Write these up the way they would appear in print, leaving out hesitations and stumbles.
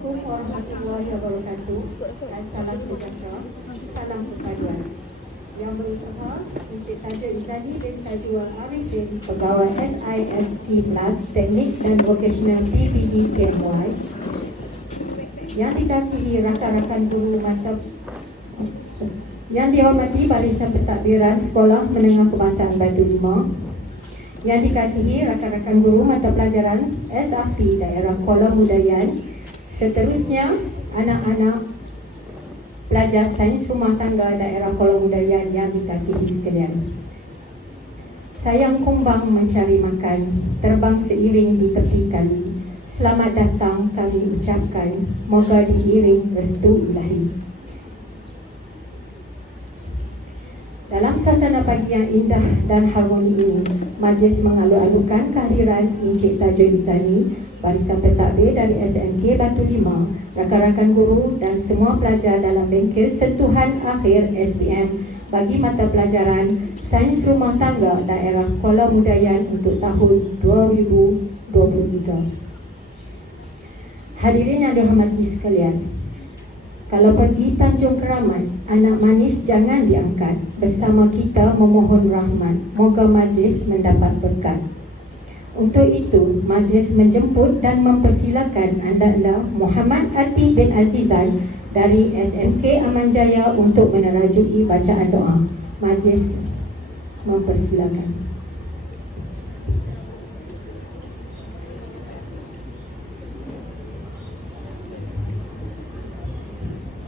Assalamualaikum warahmatullahi wabarakatuh dan salam sejahtera, salam perpaduan. Yang berusaha Encik Tajul Izani bin Tajul Arifin, Pegawai SISC Plus Teknik dan Vocational PPD KMY. Yang dikasihi rakan-rakan guru mata yang dihormati Barisan Pentadbiran Sekolah Menengah Kebangsaan Batu Limau. Yang dikasihi rakan-rakan guru mata pelajaran SRP Daerah Kuala Mudayan. Seterusnya, anak-anak pelajar Sains Rumah Tangga Daerah Kuala Mudayan yang dikasihi sekalian. Sayang kumbang mencari makan, terbang seiring di tepi kali. Selamat datang kami ucapkan, moga diiring restu ilahi. Dalam suasana pagi yang indah dan harmoni ini, majlis mengalu-alukan kehadiran Encik Tajul Izani, Barisan Pentadbir dari SMK Batu Limau, rakan-rakan guru dan semua pelajar dalam bengkel sentuhan akhir SPM bagi mata pelajaran Sains Rumah Tangga Daerah Kuala Mudayan untuk tahun 2023. Hadirin yang dihormati sekalian, kalau pergi Tanjung Keramat, anak manis jangan diangkat. Bersama kita memohon rahmat, moga majlis mendapat berkat. Untuk itu, majlis menjemput dan mempersilakan anda Muhammad Ati bin Azizan dari SMK Aman Jaya untuk menerajuki bacaan doa. Majlis mempersilakan.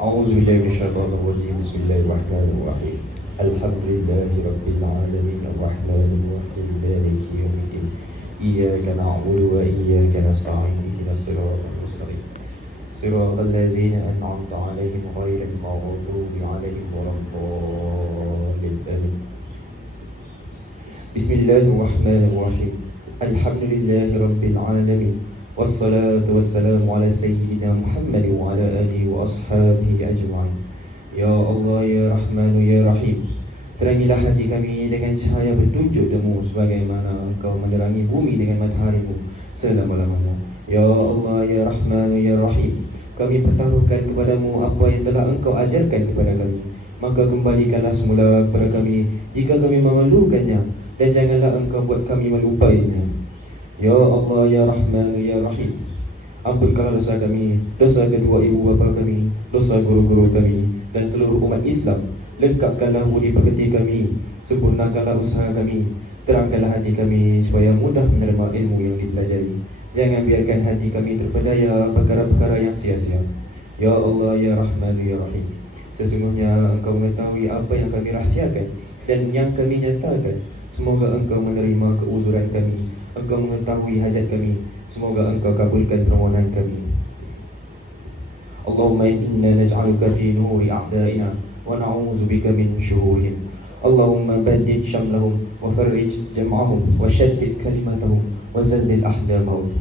A'udzubillahi minasyaitonir rajim. Bismillahirrahmanirrahim. Alhamdulillahi rabbil alamin arrahmanir rahim maliki yaumiddin. Iyyaka na'budu wa iyyaka nasta'in. Ihdinas siratal mustaqim. Siratal ladzina an'amta 'alaihim ghairil maghdubi 'alaihim waladdallin. Bismillahirrahmanirrahim. Alhamdulillahi rabbil alamin. Wassalatu wassalamu ala sayyidina Muhammad wa ala alihi wa ashabihi ajma'in. Ya Allah, Ya Rahman, Ya Rahim, terangilah hati kami dengan cahaya petunjuk-Mu sebagaimana Engkau menerangi bumi dengan matahari-Mu selama-lamanya. Ya Allah, Ya Rahman, Ya Rahim, kami pertaruhkan kepada-Mu apa yang telah Engkau ajarkan kepada kami. Maka kembalikanlah semula kepada kami jika kami memerlukannya, dan janganlah Engkau buat kami melupainya. Ya Allah, Ya Rahman, Ya Rahim, ampunkanlah dosa kami, dosa kedua ibu bapa kami, dosa guru-guru kami, dan seluruh umat Islam. Lengkapkanlah budi pekerti kami, sempurnakanlah usaha kami, terangkanlah hati kami supaya mudah menerima ilmu yang dipelajari. Jangan biarkan hati kami terpedaya perkara-perkara yang sia-sia. Ya Allah, Ya Rahman, Ya Rahim, sesungguhnya Engkau mengetahui apa yang kami rahsiakan dan yang kami nyatakan. Semoga Engkau menerima keuzuran kami, Engkau mengetahui hajat kami, semoga Engkau kabulkan permohonan kami. Allahumma inna naj'aluka fi nuri a'da'ina wa na'udzu bika min syururihim. Allahumma baddid syamlahum wa farrij jam'ahum wa shaddid kalimatahum wa zalzil ahdamahum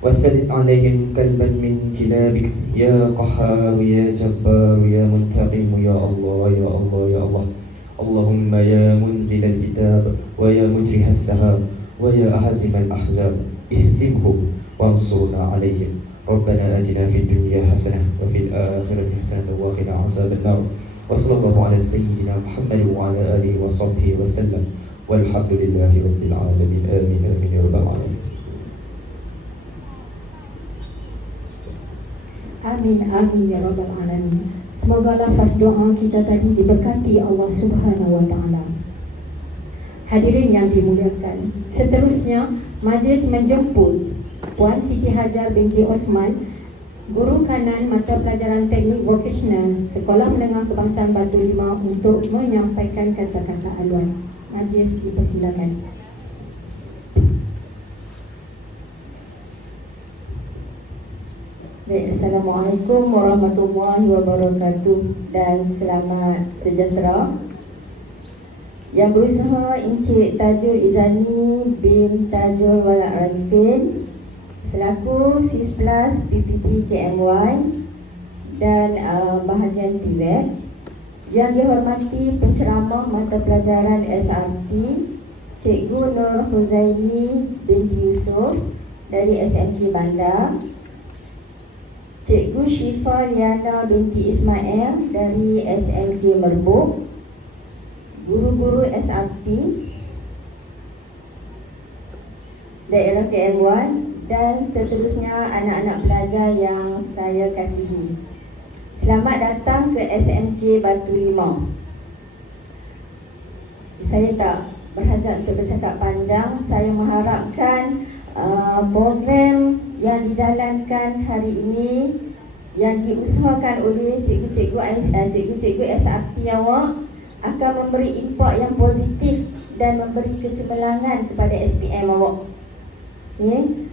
wasadid alaihim kalban min kilabik ya qahhar ya jabbar ya muntaqim ya Allah, Ya Allah, Ya Allah. Allahumma ya munzil al-kitab wa ya mujrih as-sahab wa ya ahzim al-ahzab ihzimhum wansurna alaihim. Rabbana atina fid dunya hasanah wa fil akhirati hasanah wa qina azabannar. Wa sallallahu ala sayyidina Muhammad wa ala alihi wa sahbihi wa sallam. Walhamdulillahi rabbil alamin. Amin amin ya rabbal alamin. Amin, amin ya rabbal alamin. Semoga lafaz doa kita tadi diberkati Allah Subhanahu wa Ta'ala. Hadirin yang dimuliakan, seterusnya majlis menjemput Puan Siti Hajar binti Osman, guru kanan mata pelajaran teknik vocational Sekolah Menengah Kebangsaan Batu Limau, untuk menyampaikan kata-kata haluan. Majlis dipersilakan. Baik, Assalamualaikum warahmatullahi wabarakatuh dan selamat sejahtera. Yang berusaha Encik Tajul Izani bin Tajul Arifin selaku SIS Plus PPT KMY dan bahagian TVET. Yang dihormati penceramah mata pelajaran SRT Cikgu Nur Huzaini binti Yusof dari SMK Bandar. Cikgu Syifa Liana binti Ismail dari SMK Merbuk, guru-guru SRT daerah KL1 dan seterusnya anak-anak pelajar yang saya kasihi. Selamat datang ke SMK Batu Limau. Saya tak berhajat untuk bercakap panjang. Saya mengharapkan program yang dijalankan hari ini, yang diusahakan oleh cikgu-cikgu SRT awak akan memberi impak yang positif dan memberi kecemerlangan kepada SPM awak. Okay.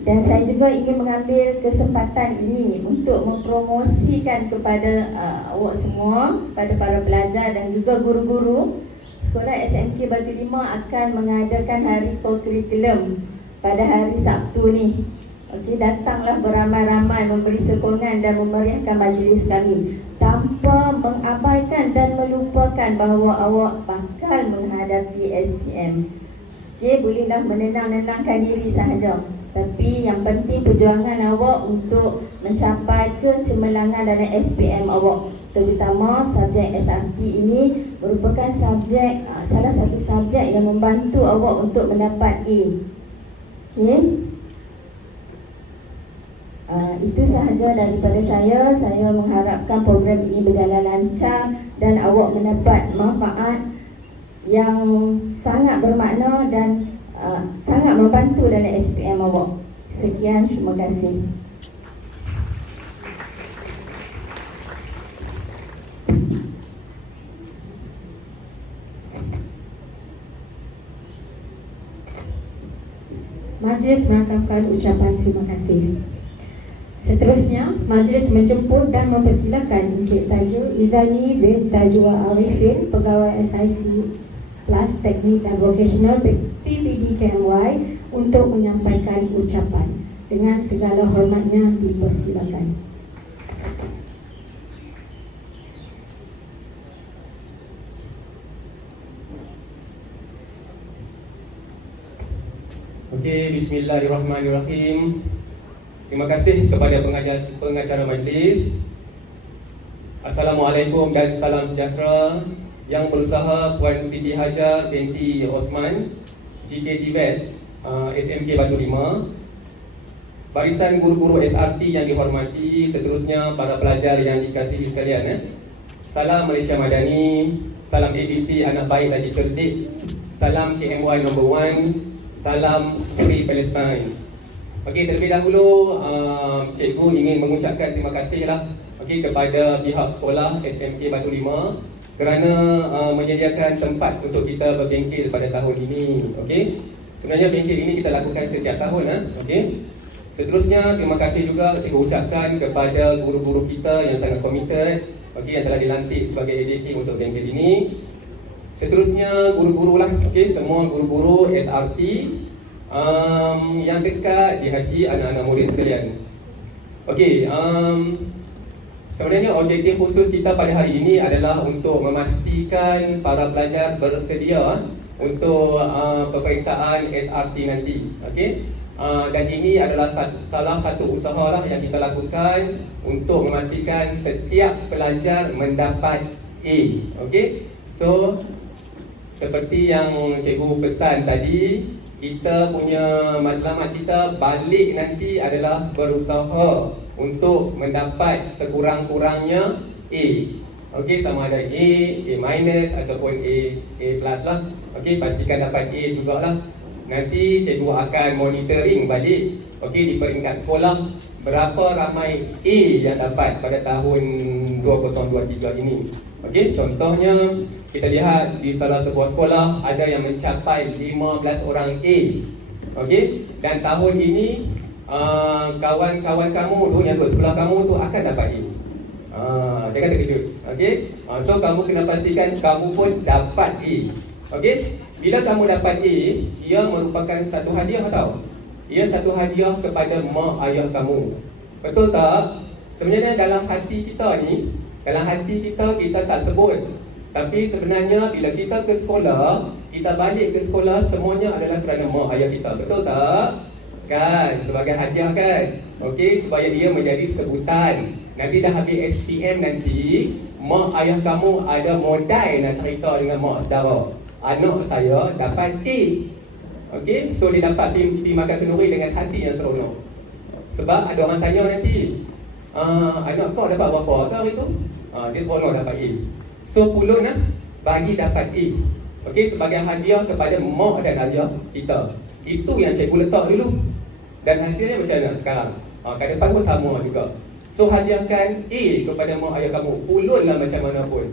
Dan saya juga ingin mengambil kesempatan ini untuk mempromosikan kepada awak semua, pada para pelajar dan juga guru-guru. Sekolah SMK Batu Limau akan mengadakan hari co-curriculum pada hari Sabtu ni. Okey, datanglah beramai-ramai memberi sokongan dan memeriahkan majlis kami tanpa mengabaikan dan melupakan bahawa awak bakal menghadapi SPM. Okey, bolehlah menenang-nenangkan diri sahaja. Tapi yang penting perjuangan awak untuk mencapai kecemerlangan dalam SPM awak, terutama subjek SRT ini merupakan subjek salah satu subjek yang membantu awak untuk mendapat A. Okay. Itu sahaja daripada saya. Saya mengharapkan program ini berjalan lancar dan awak mendapat manfaat yang sangat bermakna dan sangat membantu dalam SPM awak. Sekian, terima kasih. Majlis merakamkan ucapan terima kasih. Seterusnya, majlis menjemput dan mempersilakan Encik Tajul Izani bin Tajwa Arifin, Pegawai SIC Plus Teknik dan Vocational PPD KMY untuk menyampaikan ucapan. Dengan segala hormatnya dipersilakan. Okey, bismillahirrahmanirrahim. Terima kasih kepada pengacara majlis. Assalamualaikum dan salam sejahtera. Yang berusaha Puan Siti Hajar binti Osman, GKTVET, SMK Batu Limau, barisan guru-guru SRT yang dihormati, seterusnya para pelajar yang dikasihi sekalian. Salam Malaysia Madani, salam ABC anak baik lagi cerdik, salam KMY No. 1, salam Free Palestine. Okey, terlebih dahulu cikgu ingin mengucapkan terima kasihlah kepada pihak sekolah SMK Batu Limau kerana menyediakan tempat untuk kita berbengkel pada tahun ini. Okey. Sebenarnya bengkel ini kita lakukan setiap tahun. Okey. Seterusnya terima kasih juga cikgu ucapkan kepada guru-guru kita yang sangat komited, yang telah dilantik sebagai AJT untuk bengkel ini. Seterusnya guru-guru lah, semua guru-guru SRT yang dekat di hati anak-anak murid sekalian. Okey, sebenarnya objektif khusus kita pada hari ini adalah untuk memastikan para pelajar bersedia untuk peperiksaan SRT nanti. Okey. Dan ini adalah salah satu usaha yang kita lakukan untuk memastikan setiap pelajar mendapat A. Okey. So seperti yang cikgu pesan tadi, kita punya matlamat kita balik nanti adalah berusaha untuk mendapat sekurang-kurangnya A. Okey, sama ada A minus ataupun A plus lah. Okey, pastikan dapat A jugalah. Nanti cikgu akan monitoring balik, okey, di peringkat sekolah berapa ramai A yang dapat pada tahun 2023 ini. Okey, contohnya kita lihat di salah sebuah sekolah ada yang mencapai 15 orang A. Okey, dan tahun ini kawan-kawan kamu tu yang duduk sebelah kamu tu akan dapat A. Jangan terkejut. Okey, so kamu kena pastikan kamu pun dapat A. Okey, bila kamu dapat A, ia merupakan satu hadiah tau. Ia satu hadiah kepada mak ayah kamu. Betul tak? Sebenarnya dalam hati kita ni, dalam hati kita tak sebut. Tapi sebenarnya bila kita ke sekolah, kita balik ke sekolah semuanya adalah kerana mak ayah kita. Betul tak? Kan, sebagai hadiah kan. Okey, supaya dia menjadi sebutan. Nanti dah habis SPM nanti, mak ayah kamu ada modal nak cerita dengan mak saudara. Anak saya dapat A. Okey, so dia dapat pergi makan kenduri dengan hati yang seronok. Sebab ada orang tanya nanti, anak kau dapat berapa ke hari tu? Dia seronok dapat A. So pulun lah, bagi dapat A. Okey, sebagai hadiah kepada mak dan ayah kita. Itu yang cikgu letak dulu. Dan hasilnya macam mana sekarang? Kat depan pun sama juga. So hadiahkan A kepada mak ayah kamu. Pulunlah macam mana pun.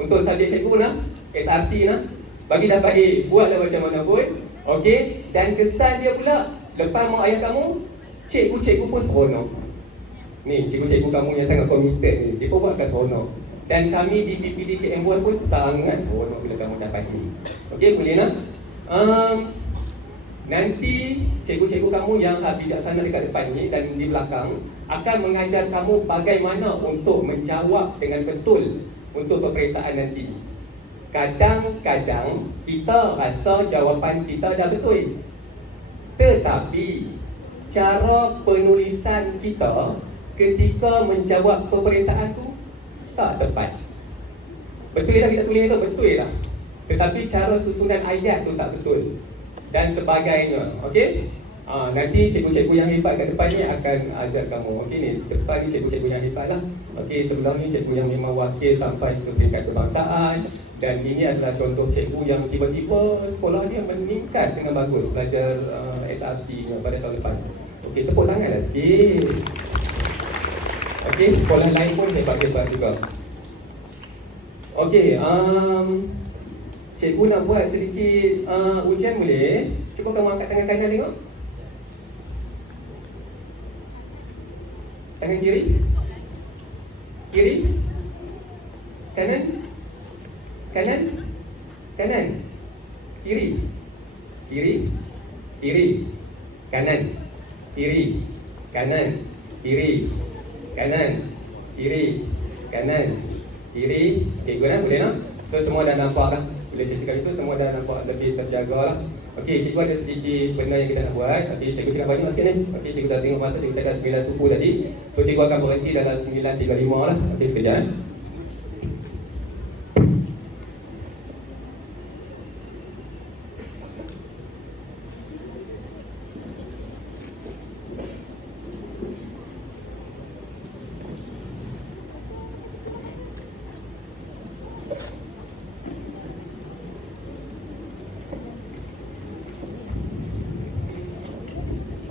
Untuk subjek cikgu lah, SRT lah, bagi dapat A, buatlah macam mana pun. Okey, dan kesan dia pula, lepas mak ayah kamu, cikgu-cikgu pun seronok. Ni, cikgu-cikgu kamu yang sangat komited ni, dia pun buatkan seronok. Dan kami di PPD KM1 pun sangat seronok bila kamu dapat A. Okey, boleh nak? Nanti cikgu-cikgu kamu yang bijaksana dekat depan ni dan di belakang akan mengajar kamu bagaimana untuk menjawab dengan betul untuk peperiksaan nanti. Kadang-kadang kita rasa jawapan kita dah betul, tetapi cara penulisan kita ketika menjawab peperiksaan tu tak tepat. Betul lah kita tulis tu, betul lah, tetapi cara susunan ayat tu tak betul dan sebagainya. Okey, nanti cikgu-cikgu yang hebat kat depan ni akan ajar kamu. Okey, ni depan ni cikgu-cikgu yang hebat lah. Okey, sebelah ni cikgu yang memang wakil sampai ke tingkat kebangsaan. Dan ini adalah contoh cikgu yang tiba-tiba sekolah dia meningkat dengan bagus belajar SRT pada tahun lepas. Okey, tepuk tanganlah sikit. Okey, sekolah lain pun hebat-hebat juga. Okey, cikgu nak buat sedikit ujian boleh? Cuba kamu angkat tangan kanan tengok. Tangan kiri. Kiri. Kanan. Kanan. Kanan. Kiri. Kiri. Kiri. Kanan. Kiri. Kanan. Kiri. Kanan. Kiri. Kanan. Kiri. Okey, guna boleh tak? So semua dah nampak lah. Bila ceritakan itu semua dah nampak lebih terjaga lah. Okey, cikgu ada sedikit benda yang kita nak buat. Okey, cikgu cakap banyak sikit ni. Okey, cikgu dah tengok masa cikgu cakap 9 suku tadi. So cikgu akan berhenti dalam 9.35 lah. Okey, sekejap eh.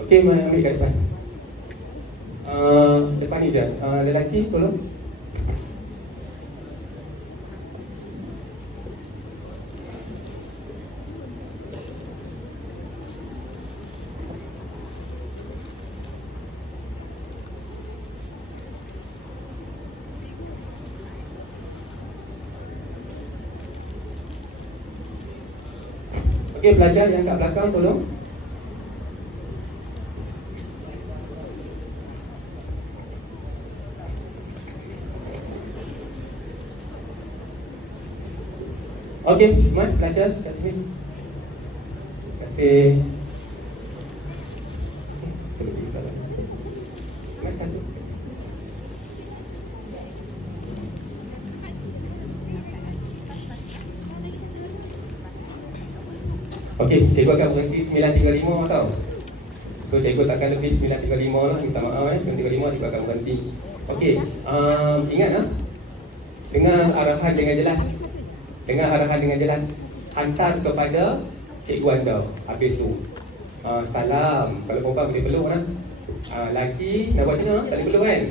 Okey, ambil kat depan. Depan ni dia. Lelaki tolong. Okey, pelajar yang kat belakang tolong. Okey, Mas, pelajar kat sini. Terima kasih. Mas, satu. Okey, cikgu akan berhenti 9.35 tau. So cikgu takkan lebih 9.35 lah, minta maaf 9.35 cikgu akan berhenti. Okey, ingat lah, dengar arahan dengan jelas. Dengar arahan dengan jelas. Hantar kepada cikgu anda. Habis tu salam. Kalau perempuan boleh peluk lah. Laki nak buat macam mana? Tak boleh peluk kan?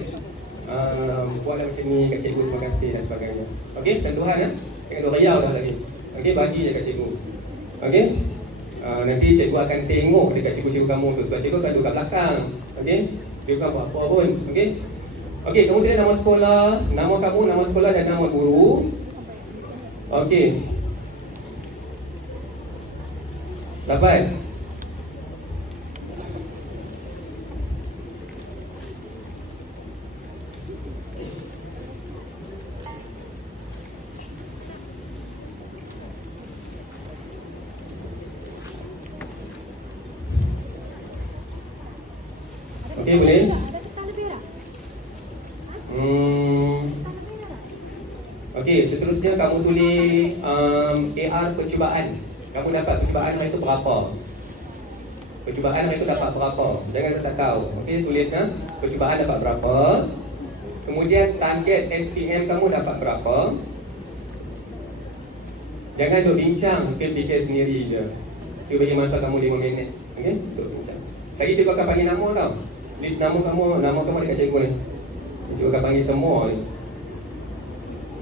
Buatlah macam ni kat cikgu, terima kasih dan sebagainya. Okey, sentuhan lah. Jangan duk riau dah tadi. Okey, bagi je kat cikgu. Okey, nanti cikgu akan tengok dekat cikgu-cikgu kamu tu. Sebab cikgu akan duduk kat belakang. Okey, dia bukan buat apa pun. Okey. Okey, kemudian nama sekolah, nama kamu, nama sekolah dan nama guru. Okey. Dapat? Okey, boleh? Okey, seterusnya kamu tulis AR percubaan. Kamu dapat percubaan hari itu berapa? Percubaan hari itu dapat berapa? Jangan tak tahu. Okey, tulisnya percubaan dapat berapa. Kemudian target SPM kamu dapat berapa. Jangan duk bincang, fikir sendiri je. Itu bagi masa kamu 5 minit. Okey, duk bincang. Saya cikgu akan panggil nama tau. List nama kamu dekat cikgu ni. Cikgu akan panggil semua ni.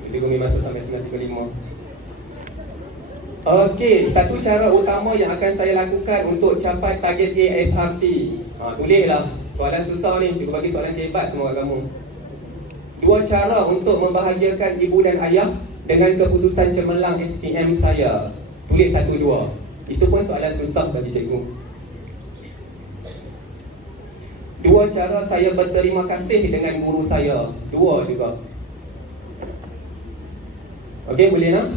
Cikgu bagi masa sampai 9.35. Okey, satu cara utama yang akan saya lakukan untuk capai target ASRT. Tulislah. Soalan susah ni, cikgu bagi soalan hebat semua kat kamu. 2 cara untuk membahagiakan ibu dan ayah dengan keputusan cemerlang SPM saya. Tulis 1, 2. Itu pun soalan susah bagi cikgu. 2 cara saya berterima kasih dengan guru saya. 2 juga. Okey, boleh tak?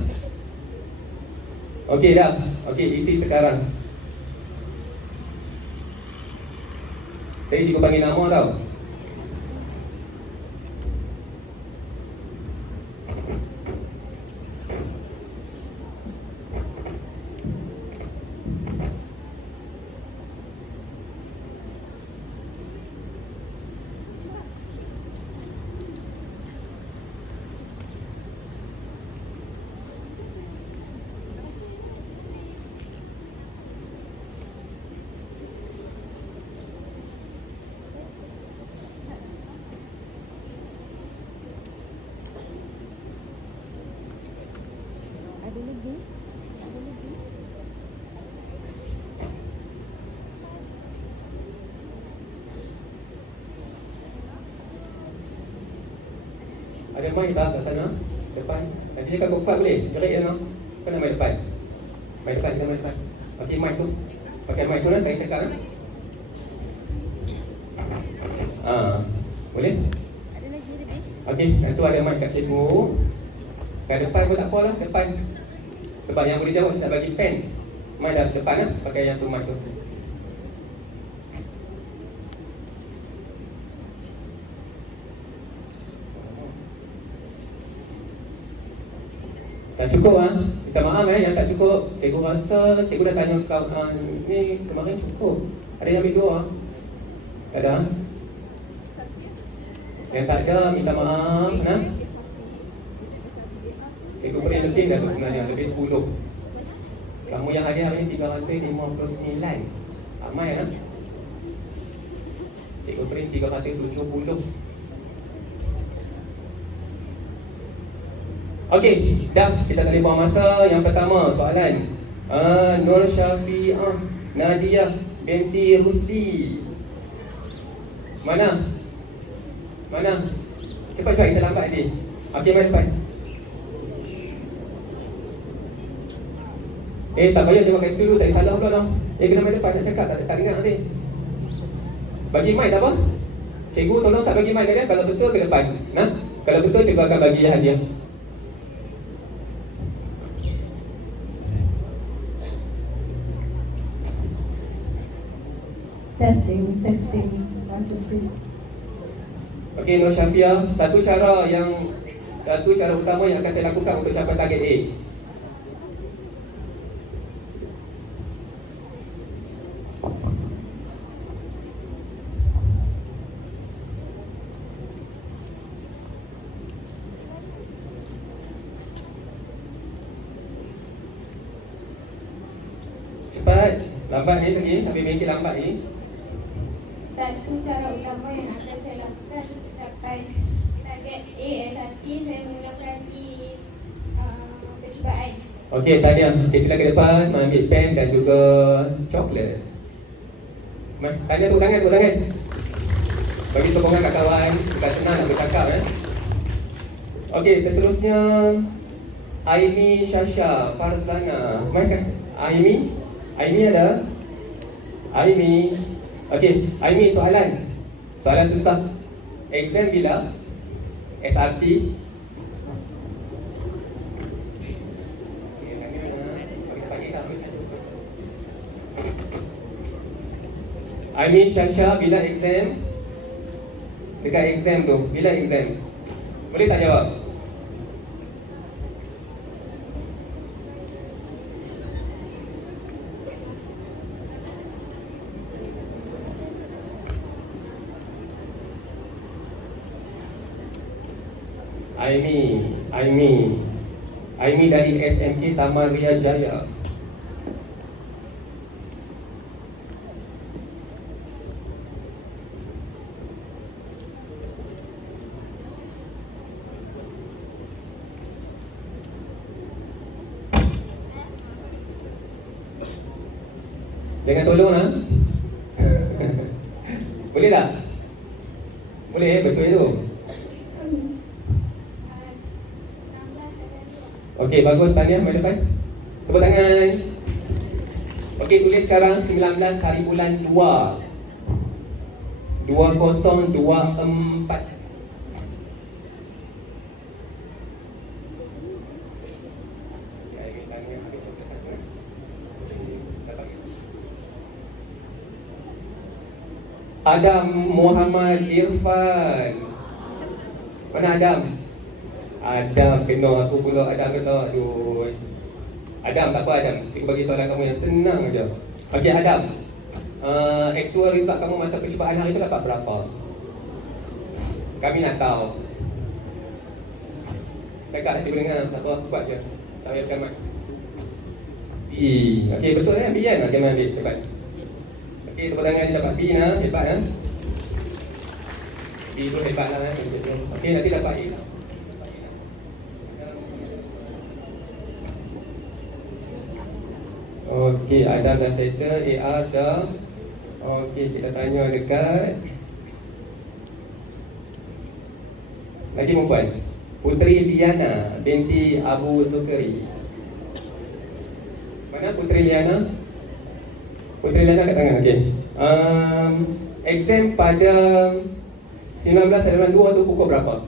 Okey dah. Okey, isi sekarang. Saya cikgu panggil nama tau. Ada mic tak kat sana? Depan. Nanti cakap kuat boleh? Gerak je no? Kau nak mic depan? Mic depan, mic depan. Okey, mic tu. Pakai mic tu lah saya cakap. Boleh? Ada lagi lebih? Okey, itu ada mic kat cikgu. Kat depan pun tak apa lah, depan. Sebab yang boleh jawab saya nak bagi pen. Mic dah depan lah, pakai yang tu mic tu. Tak cukup minta maaf yang tak cukup. Cikgu rasa, cikgu dah tanya kau ni kemarin cukup. Ada yang ambil 2? Tak ada? Yang tak ada, minta maaf Cikgu beri lebih dah tu sebenarnya, lebih 10. Kamu yang hadir hari ni 359. Ramai Cikgu beri 370. Okey, dah kita tak boleh buang masa. Yang pertama soalan Nur Syafi'ah Nadia binti Rusdi. Mana? Cepat kita lambat ni. Okey, mari cepat. Tak payah dia pakai dulu, saya salah pula lah. Kena mari depan nak cakap, tak dengar nanti. Bagi mic tak apa? Cikgu tolong sat bagi mic dia, kalau betul ke depan. Kalau betul cikgu akan bagi hadiah. Testing. 1, 2, 3. Okey, Nur Syafiah, satu cara utama yang akan saya lakukan untuk capai target A. Cepat, lambat ni tadi, tapi mikir lambat ni. Satu cara utama yang akan saya lakukan untuk capai target ASRT, saya menggunakan percubaan. Okey, tanya. Okey, sila ke depan, ambil pen dan juga coklat. Tanya tu tangan. Bagi sokongan kat kawan, bukan senang nak bercakap Okey, seterusnya Aimi Syasha Farzana. Aimi ada? Aimi. Okey, Aimi soalan susah. Exam bila? SRT. Aimi Syasha bila exam? Dekat exam tu, bila exam? Boleh tak jawab? Aimi dari SMK Taman Ria Jaya. Jangan tolong lah. Boleh tak? Boleh, betul tu. Okey, bagus. Tahniah, mai depan. Tepuk tangan. Okey, tulis sekarang 19 hari bulan 2 2024. Adam Muhammad Irfan. Mana Adam? Adam kena aku pula. Adam kena. Aduh. Adam tak apa Adam. Cikgu bagi soalan kamu yang senang aja. Okey Adam. Actual result kamu masa percubaan hari itu dapat berapa? Kami nak tahu. Cakap cikgu dengar. Tak apa aku buat je. Tak payah camat. B. Okey betul B kan? Okey ambil cepat. Okey, tepuk tangan dia dapat B lah, hebat lah. B tu hebat lah. Okey, nanti dapat A lah. Okey, Adam dah settle, AR dah. Okey, kita tanya dekat lagi perempuan, Putri Liana binti Abu Zukri. Mana Putri Liana? Putri Liana kat tangan, okey. Exam pada 19/2 tu pukul berapa?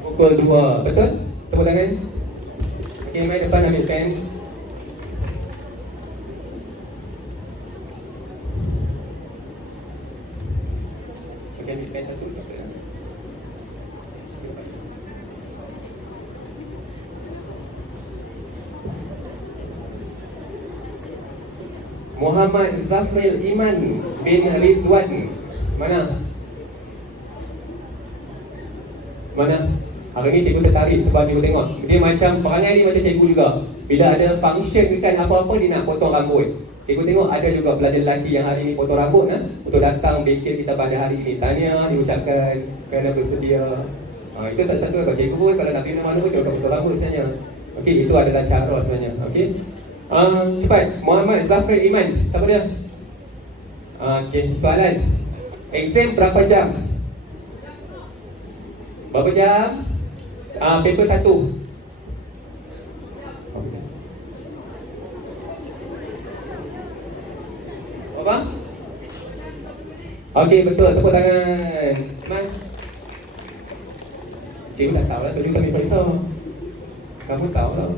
Pukul 2, betul? Tepuk tangan. Okey, mai depan ambil pen. Okey, ambil pen satu. Muhammad Zafril Iman bin Rizwan. Mana? Mana? Hari ni cikgu tertarik sebab cikgu tengok dia macam perangai dia macam cikgu juga. Bila ada function kan apa-apa dia nak potong rambut. Cikgu tengok ada juga pelajar lelaki yang hari ni potong rambut untuk datang bikin kita pada hari ini. Tahniah diucapkan kerana bersedia. Itu satu-satu kalau cikgu pun kalau nak kena mana pun cikgu potong rambut sebenarnya. Okey, itu adalah cara sebenarnya. Okey. Cepat, Muhammad Zafril Iman. Siapa dia? Okey, soalan. Exam berapa jam? Berapa jam? Paper 1. Apa? Okey, betul. Tepuk tangan. Mas. Cikgu tak tahu lah, so cikgu tak ambil periksa. Kamu tahu lah.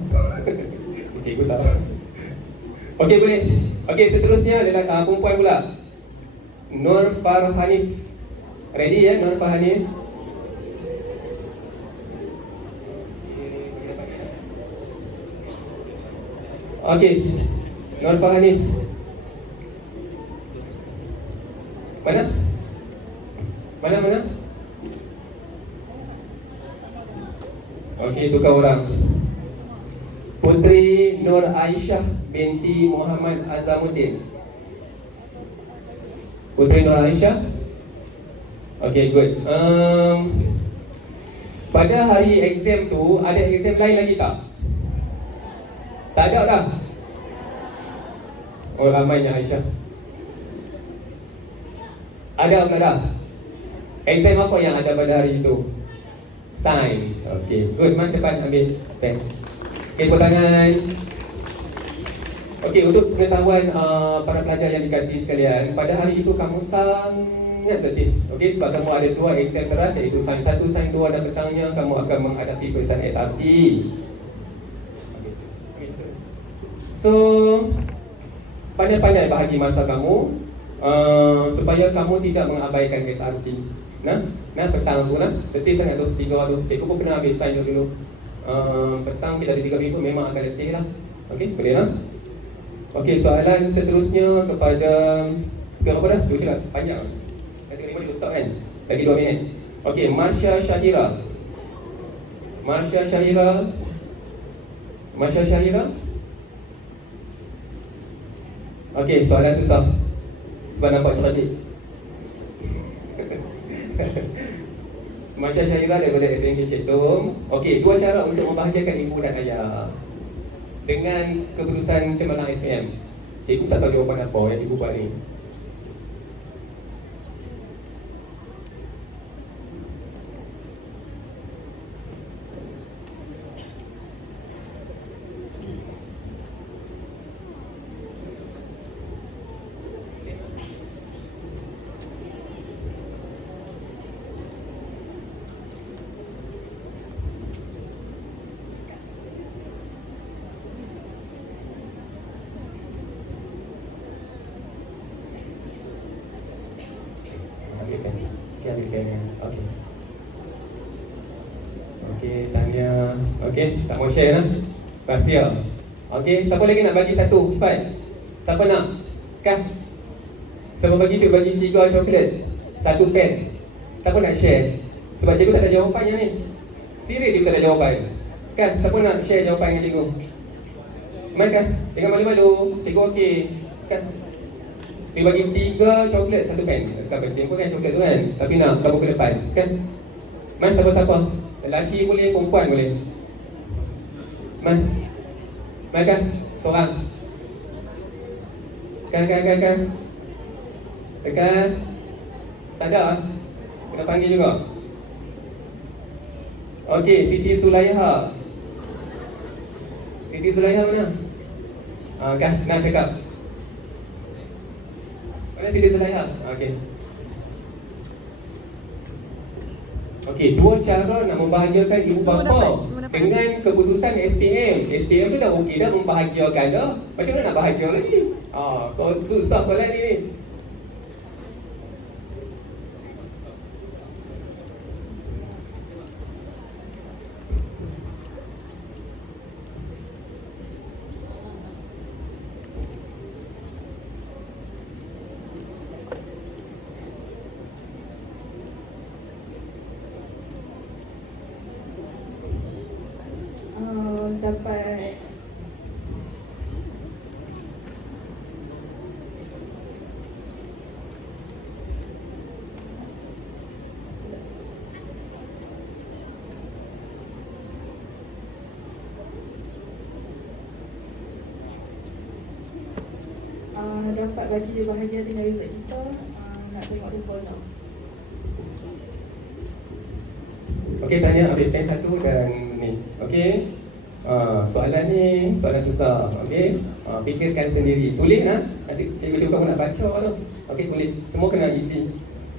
Cikgu tahu. Okey, boleh. Okey, seterusnya adalah perempuan pula. Nur Farhanis. Ready ya, Nur Farhanis? Okey, Nur Farhanis. Mana? Mana? Okey, tukar orang. Putri Nur Aisyah binti Muhammad Azamuddin. Putri Nur Aisyah. Okay, good. Pada hari exam tu ada exam lain lagi tak? Tak ada lah. Oh, ramainya Aisyah. Ada atau tak ada? Exam apa yang ada pada hari itu? Sains. Okay, good. Mas depan ambil pen. Okay, tepuk tangan. Okey, untuk pengetahuan para pelajar yang dikasihi sekalian, pada hari itu kamu sangat tertib. Okey, sebab kamu ada 2 exam keras, iaitu Sains 1, Sains 2 dan petangnya kamu akan menghadapi peperiksaan SRP. So, pandai-pandai bahagi masa kamu supaya kamu tidak mengabaikan SRT. Nah, petang tu lah. Letih sangat tu, 3 hari. Cikgu pun kena ambil sign dulu. Petang tidak ada 3 minggu memang akan letih lah. Okey, boleh lah. Okey, soalan seterusnya kepada apa dah? Tu cakap panjang. Kategori 5 dia stop kan? Lagi 2 minit. Okey, Marsha Syahira. Okey, soalan susah. Sebab nampak cerdik. Marsha Syahira daripada SMK Cik Tom. Okey, 2 cara untuk membahagiakan ibu dan ayah dengan keputusan cemerlang SPM. Cikgu tak tahu jawapan apa yang cikgu buat ni. Okey, tanya. Okey, tak mau share lah. Rahsia. Okey, siapa lagi nak bagi satu? Cepat. Siapa nak? Kah? Siapa bagi tu bagi 3 coklat, 1 pen. Siapa nak share? Sebab cikgu tak ada jawapannya ni. Serius dia tak ada jawapan. Kan, siapa nak share jawapan dengan cikgu? Mai kan? Jangan malu-malu. Cikgu okey. Kan? Dia bagi 3 coklat, 1 pen. Tak penting pun kan coklat tu kan. Tapi nak kamu ke depan. Kan? Mai siapa-siapa? Lelaki boleh, perempuan boleh. Mai. Mai kan? Seorang. Kan. Dekat. Tak ada. Kena panggil juga. Okey, Siti Sulaiha. Siti Sulaiha mana? Kan, nak cakap. Mana Siti Sulaiha? Okey. Okey, 2 cara nak membahagiakan ibu bapa dengan keputusan SPM. SPM tu dah okey dah membahagiakan dah. Macam mana nak bahagia lagi? So susah soalan ni. Dapat dapat bagi dia bahagia dengan result kita. Nak tengok result tau. Okey, tanya ambil pen 1 dan ni. Okey. Soalan ni soalan susah. Okey. Fikirkan sendiri. Tulis lah. Nanti cikgu cuba kamu nak baca tu. Okey, tulis. Semua kena isi.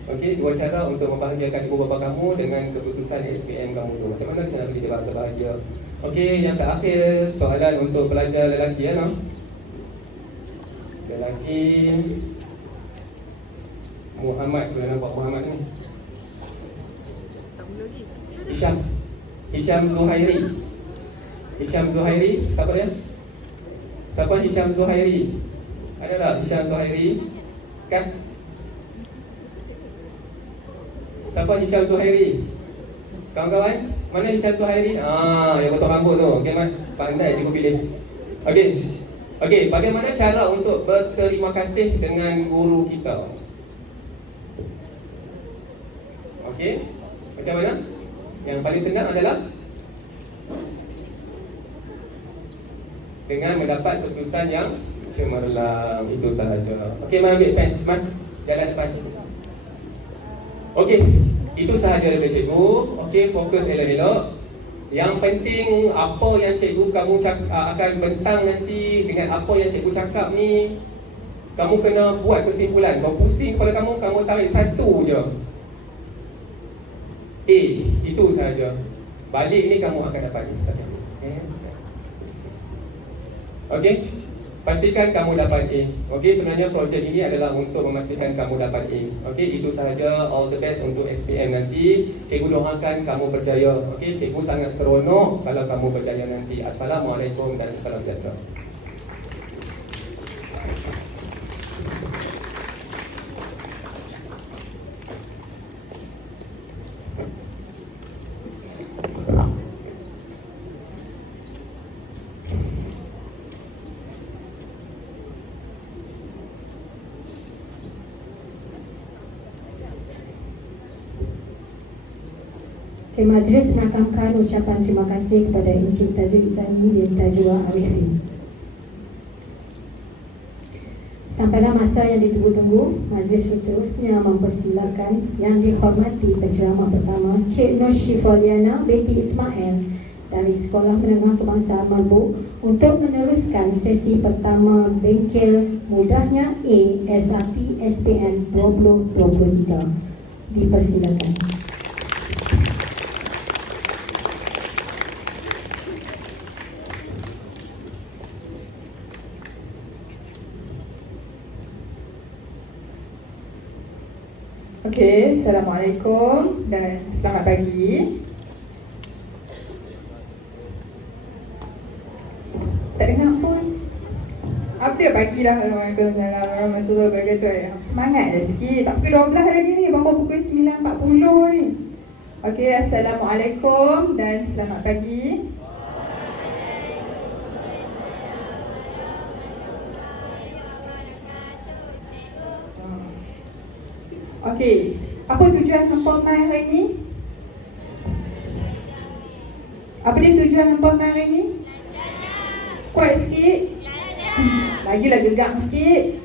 Okey, 2 cara untuk membahagiakan ibu bapa kamu dengan keputusan SPM kamu tu. Macam mana kita nak bagi dia rasa bahagia? Okey, yang terakhir soalan untuk pelajar lelaki ya, no? Lelaki Muhammad, boleh nampak Muhammad ni? Hisham Zuhairi, siapa dia? Siapa Hisham Zuhairi? Ada tak Hisham Zuhairi? Kan? Siapa Hisham Zuhairi? Kawan-kawan, mana Hisham Zuhairi? Yang potong rambut tu. Okey, Mas. Pandai cikgu pilih. Okey, bagaimana cara untuk berterima kasih dengan guru kita? Okey, macam mana? Yang paling senang adalah dengan mendapat keputusan yang cemerlang. Itu sahaja. Okey, Mas ambil pen. Mas, jalan depan. Okey, itu sahaja daripada cikgu. Okey, fokus elok-elok. Yang penting apa yang cikgu kamu akan bentang nanti dengan apa yang cikgu cakap ni, kamu kena buat kesimpulan. Kau pusing kepala kamu tarik satu je. Itu sahaja. Balik ni kamu akan dapat. Okey. pastikan kamu dapat A. Okey, sebenarnya projek ini adalah untuk memastikan kamu dapat A. Okey, itu sahaja. All the best untuk SPM nanti. Cikgu doakan kamu berjaya. Okey, cikgu sangat seronok kalau kamu berjaya nanti. Assalamualaikum dan salam sejahtera. Majlis merakamkan ucapan terima kasih kepada Encik Tajul Izani dan Tajwa Arifin. Sampailah masa yang ditunggu-tunggu, majlis seterusnya mempersilakan yang dihormati penceramah pertama Cik Nur Syifaliana binti Ismail dari Sekolah Menengah Kebangsaan Merbuk untuk meneruskan sesi pertama Bengkel Mudahnya A SRP SPM 2023. Dipersilakan. Okey, Assalamualaikum dan selamat pagi. Tak dengar pun. Update pagi dah. Assalamualaikum warahmatullahi wabarakatuh. Semangat dah sikit. Tak pukul 12 lagi ni, baru pukul 9.40 ni. Okey, Assalamualaikum dan selamat pagi. Okey, apa tujuan hampa mai hari ni? Apa dia tujuan hampa mai hari ni? Kuat sikit. Lagilah gegak sikit.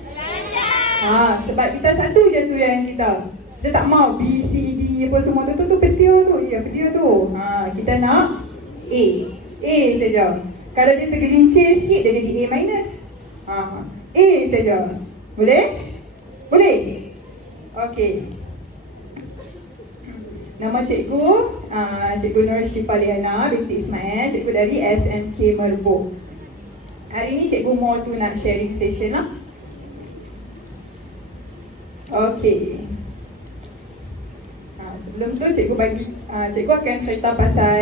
Sebab kita satu je tu yang kita. Dia tak mau B, C, D apa semua tu petir tu. Ya, petir tu. Kita nak A. A saja. Kalau dia tergelincir sikit, dia jadi A minus. A saja. Boleh? Boleh? Okey. Nama cikgu, Cikgu Nur Syifaliana binti Ismail, cikgu dari SMK Merbuk. Hari ni cikgu mau tu nak sharing session lah. Okey. Sebelum tu cikgu akan cerita pasal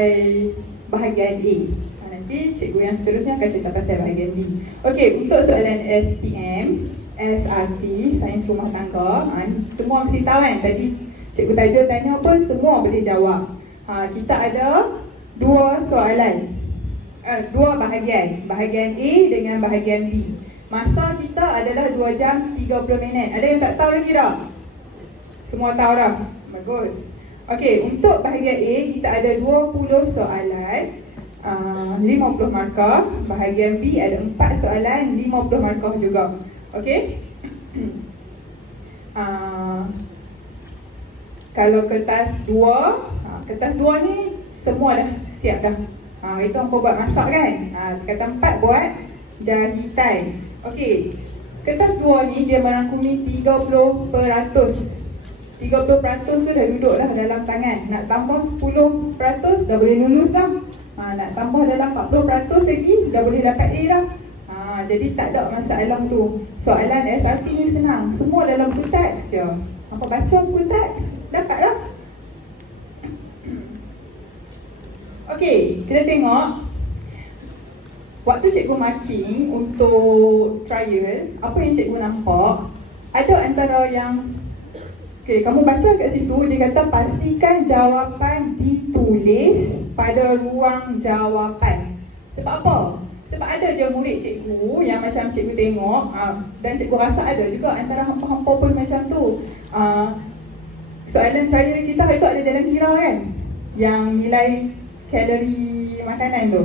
bahagian A. Nanti cikgu yang seterusnya akan cerita pasal bahagian B. Okey, untuk soalan SPM, SRT, Sains Rumah Tangga, semua mesti tahu kan. Tadi Cikgu Tajul tanya apa, semua boleh jawab. Kita ada dua soalan, dua bahagian, bahagian A dengan bahagian B. Masa kita adalah 2 jam 30 minit. Ada yang tak tahu lagi tak? Semua tahu dah? Bagus. Okey, untuk bahagian A kita ada 20 soalan, 50 markah. Bahagian B ada 4 soalan, 50 markah juga. Okey. Kalau kertas 2, kertas 2 ni semua dah siap dah. Itu hampa buat masak kan? Kertas 4 buat jahitan. Okey. Kertas 2 ni dia merangkumi 30%. 30% tu dah duduk dah dalam tangan. Nak tambah 10% dah boleh lulus dah. Nak tambah dalam 40% lagi dah boleh dapat A dah. Jadi tak ada masalah tu. Soalan SRT ni senang. Semua dalam full text je. Apa baca full text, dapat lah. Okey, kita tengok. Waktu cikgu marking untuk trial, apa yang cikgu nampak, ada antara yang okey, kamu baca kat situ, dia kata pastikan jawapan ditulis pada ruang jawapan. Sebab apa? Sebab ada je murid cikgu yang macam cikgu tengok, dan cikgu rasa ada juga antara hampa-hampa pun macam tu. Soalan trial kita hari tu ada jalan kira kan, yang nilai kalori makanan tu.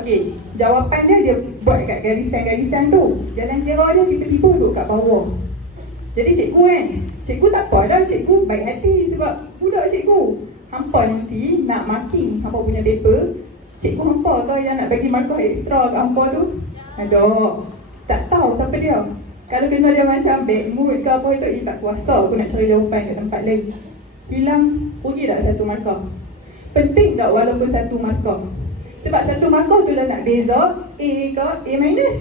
Okey, jawapan dia buat kat garisan-garisan tu. Jalan kira dia tiba-tiba duduk kat bawah. Jadi cikgu kan, cikgu tak apa dah, cikgu baik hati sebab budak cikgu. Hampa nanti nak marking hampa punya paper, cikgu hampa ke yang nak bagi markah ekstra kat hampa tu? Ada. Tak tahu siapa dia. Kalau kena dia macam bad mood ke apa itu, tak kuasa aku nak cari jawapan kat tempat lain. Hilang, rugi tak satu markah? Penting tak walaupun satu markah? Sebab satu markah tu lah nak beza A ke A minus.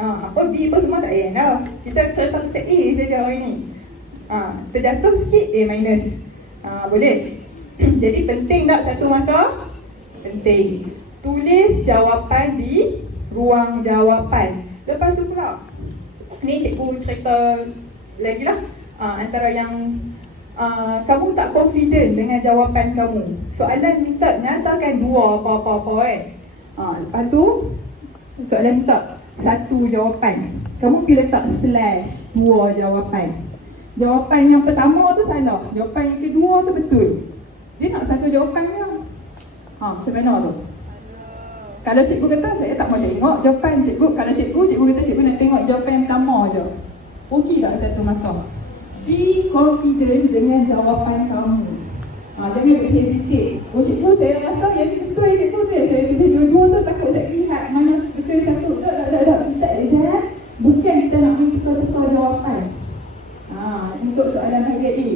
Apa B apa semua tak payah dah. Kita cerita pasal A saja hari ni. Terjatuh sikit A minus. Boleh. Jadi penting tak satu mata? Penting. Tulis jawapan di ruang jawapan. Lepas tu pula, ni cikgu cerita lagi lah. Antara yang kamu tak confident dengan jawapan kamu. Soalan minta nyatakan dua apa-apa kan. Lepas tu soalan minta satu jawapan. Kamu pergi letak slash dua jawapan. Jawapan yang pertama tu salah, jawapan yang kedua tu betul. Dia nak satu jawapan je. Macam mana tu? Kalau cikgu kata saya tak mau tengok jawapan cikgu, kalau cikgu kata cikgu nak tengok jawapan yang pertama je. Okey tak satu mata? Be confident dengan jawapan kamu. Jangan hesitate. Cikgu saya rasa yang betul cikgu tu yang saya pilih dua-dua tu, takut saya lihat mana betul satu. Tak. Kita exam bukan kita nak tukar jawapan. Untuk soalan harga A,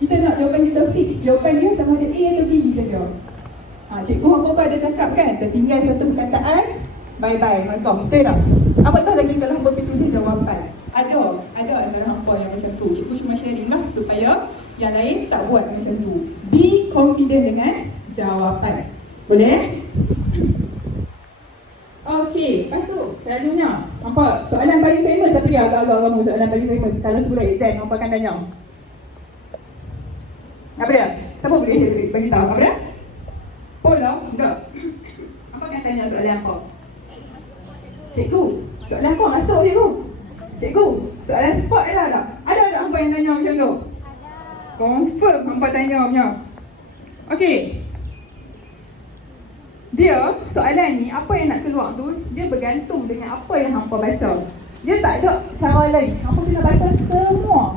kita nak jawapan kita fix. Jawapan dia sama ada A atau B saja. Cikgu apa-apa ada cakap kan, tertinggal satu perkataan, bye-bye, mantap. Betul tak? Apatah lagi kalau hampa pergi tulis jawapan. Ada antara hampa yang macam tu. Cikgu cuma sharing lah supaya yang lain tak buat macam tu. Be confident dengan jawapan. Boleh? Okey, lepas tu selalunya hampa soalan paling famous tapi agak-agak kamu soalan paling famous. Kalau sebelum exam hampa akan tanya. Apa dia? Siapa boleh bagi tahu apa dia? Pola? Tak. Apa akan tanya soalan apa? Cikgu, soalan apa masuk cikgu? Cikgu, soalan sport lah tak? Ada tak hampa yang tanya macam tu? Confirm hampa tanya punya. Okey. Dia, soalan ni, apa yang nak keluar tu, dia bergantung dengan apa yang hampa baca. Dia tak ada cara lain. Hampa kena baca semua.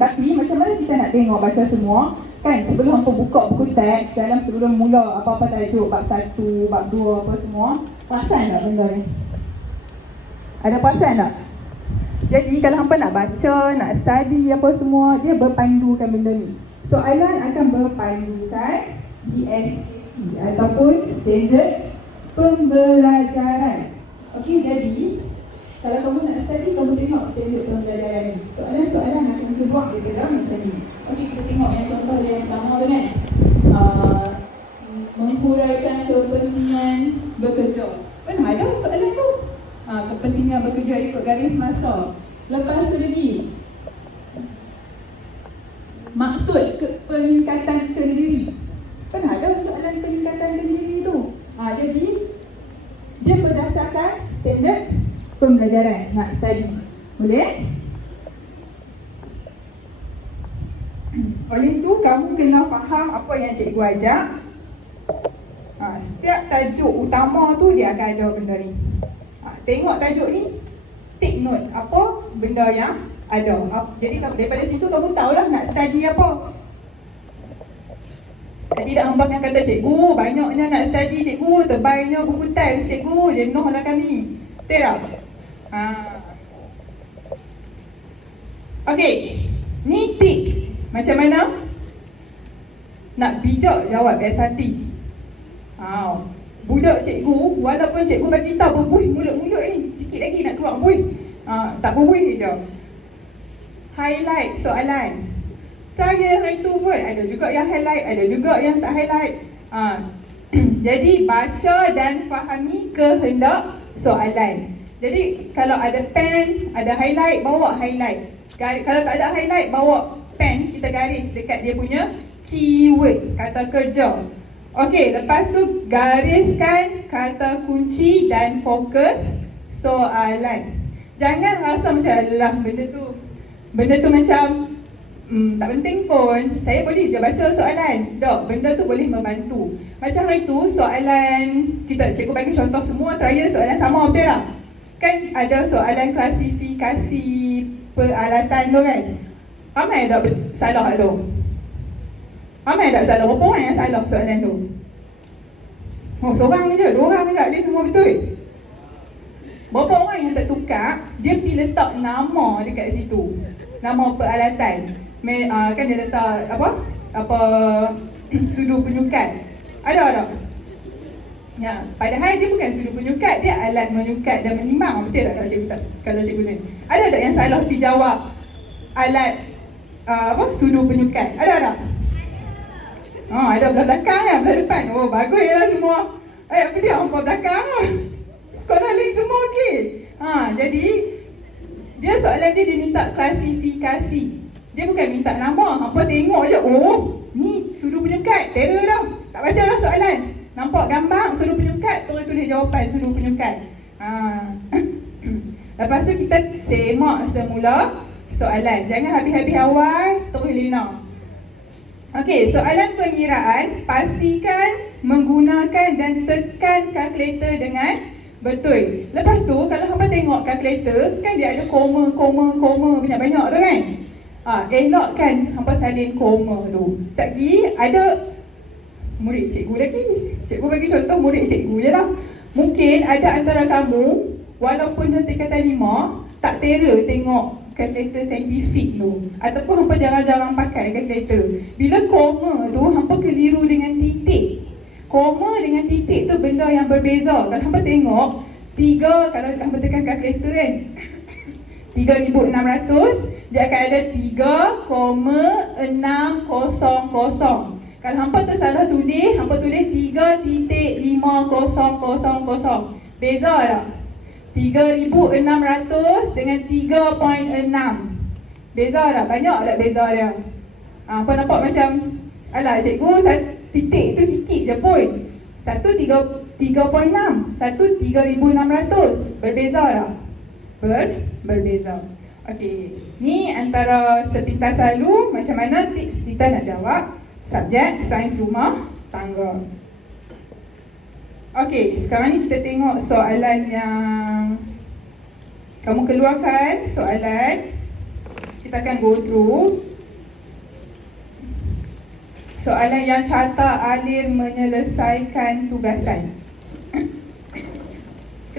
Tapi macam mana kita nak tengok baca semua? Kan sebelum hampa buka buku teks, sebelum mula apa-apa tajuk, bab 1, bab 2, apa semua, perasan tak benda ni? Ada perasan tak? Jadi kalau hampa nak baca, nak study apa semua, dia berpandukan benda ni. Soalan akan berpandukan DSAP ataupun Standard Pembelajaran. Okey, jadi kalau kamu nak study, kamu tengok standard pembelajaran ni. Soalan-soalan akan keluar daripada macam ni. Okey, kita tengok yang contoh yang pertama tu kan. Menghuraikan kepentingan bekerja. Pernah ada soalan tu? Kepentingan bekerja ikut garis masa. Lepas tu lagi, maksud peningkatan harga diri. Pernah ada soalan peningkatan harga diri tu? Jadi dia berdasarkan standard pembelajaran nak study. Boleh? Oleh itu kamu kena faham apa yang cikgu ajak. Setiap tajuk utama tu dia akan ada benda ni. Tengok tajuk ni, take note apa benda yang ada. Jadi daripada situ kamu tahulah nak study apa. Jadi tak hampa kata cikgu banyaknya nak study cikgu, tebalnya buku teks cikgu, jenuhlah kami. Betul tak? Okey, ni tips macam mana nak bijak jawab SRT. Budak cikgu, walaupun cikgu bagi tahu berbuih mulut-mulut ni, sikit lagi nak keluar buih. Tak berbuih je. Highlight soalan. Saya hari tu pun ada juga yang highlight, ada juga yang tak highlight. Jadi baca dan fahami kehendak soalan. Jadi kalau ada pen, ada highlight, bawa highlight. Kalau tak ada highlight, bawa pen, kita garis dekat dia punya keyword, kata kerja. Okey, lepas tu gariskan kata kunci dan fokus soalan. Jangan rasa macam alah benda tu macam tak penting pun. Saya boleh je baca soalan. Tak, benda tu boleh membantu. Macam hari tu soalan kita cikgu bagi contoh semua trial soalan sama, betul tak? Kan ada soalan klasifikasi peralatan tu kan. Ramai tak salah tu? Ramai tak salah? Berapa orang yang salah soalan tu? Seorang je, 2 orang juga, dia semua betul. Berapa orang yang tak tukar, dia pergi letak nama dekat situ. Nama peralatan. Kan dia letak apa sudut penyukat. Ada tak? Ya, padahal dia bukan sudu penyukat, dia alat menyukat dan menimbang. Betul tak kalau cikgu tanya? Ada tak yang salah pergi jawab alat sudu penyukat? Ada tak? Ada belah belakang kan, belah depan. Oh, bagus lah semua. Apa dia? Hampa belakang. Sekolah lain semua okey. Jadi dia soalan dia minta klasifikasi. Dia bukan minta nama. Hampa tengok je, oh, ni sudu penyukat. Terror dah. Tak baca dah soalan. Nampak gambar sudu penyukat, terus tulis jawapan sudu penyukat. Lepas tu kita semak semula soalan. Jangan habis-habis awal terus lena. Okey, soalan pengiraan, pastikan menggunakan dan tekan kalkulator dengan betul. Lepas tu kalau hampa tengok kalkulator, kan dia ada koma banyak-banyak tu kan? Elokkan hampa salin koma tu. Sekali ada murid cikgu lagi. Cikgu bagi contoh murid cikgu je lah. Mungkin ada antara kamu, walaupun dah tingkatan 5, tak terror tengok kalkulator saintifik tu, ataupun hampa jarang-jarang pakai kalkulator. Bila koma tu, hampa keliru dengan titik. Koma dengan titik tu benda yang berbeza. Kalau hampa tengok 3, kalau hampa tekan kalkulator kan 3,600, dia akan ada 3,600. Kalau hampa tersalah tulis, hampa tulis 3.5000. Beza tak? 3,600 dengan 3.6. Beza tak? Banyak tak beza dia? Hampa nampak macam, alah cikgu, titik tu sikit je pun. Satu 3.6, satu 3,600. Berbeza tak? Berbeza. Okey, ni antara sepintas lalu macam mana tips kita nak jawab subjek sains rumah tangga. Okey, sekarang ni kita tengok soalan yang kamu keluarkan. Soalan kita akan go through. Soalan yang carta alir menyelesaikan tugasan.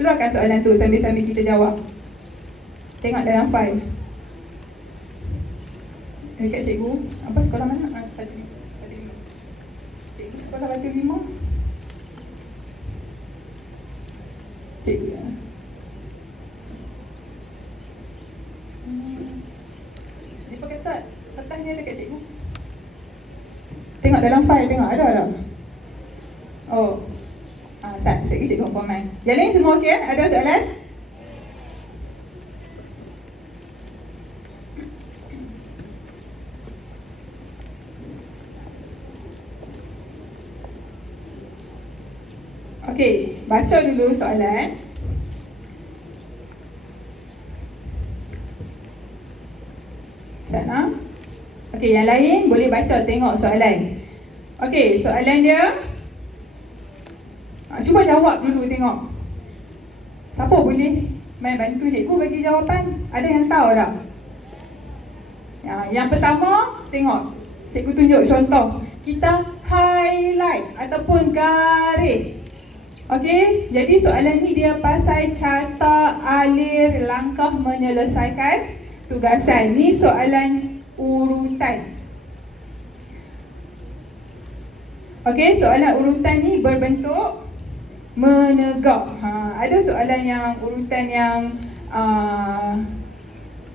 Keluarkan soalan tu sambil-sambil kita jawab. Tengok dalam file. Dekat cikgu, apa sekolah mana? Tadi. Cikgu sekolah Batu 5. Cikgu ya. Dia pakai kertas ni ada kat cikgu. Tengok dalam file, tengok ada tak? Oh. Cikgu cikgu komen. Yang lain semua okey? Ada soalan? Okey, baca dulu soalan. Sana. Okey, yang lain boleh baca, tengok soalan. Okey, soalan dia. Cuba jawab dulu, tengok. Siapa boleh main bantu cikgu bagi jawapan? Ada yang tahu tak? Yang pertama, tengok. Cikgu tunjuk contoh. Kita highlight ataupun garis. Okey, jadi soalan ni dia pasal carta alir langkah menyelesaikan tugasan. Ni soalan urutan. Okey, soalan urutan ni berbentuk menegak. Ada soalan yang urutan yang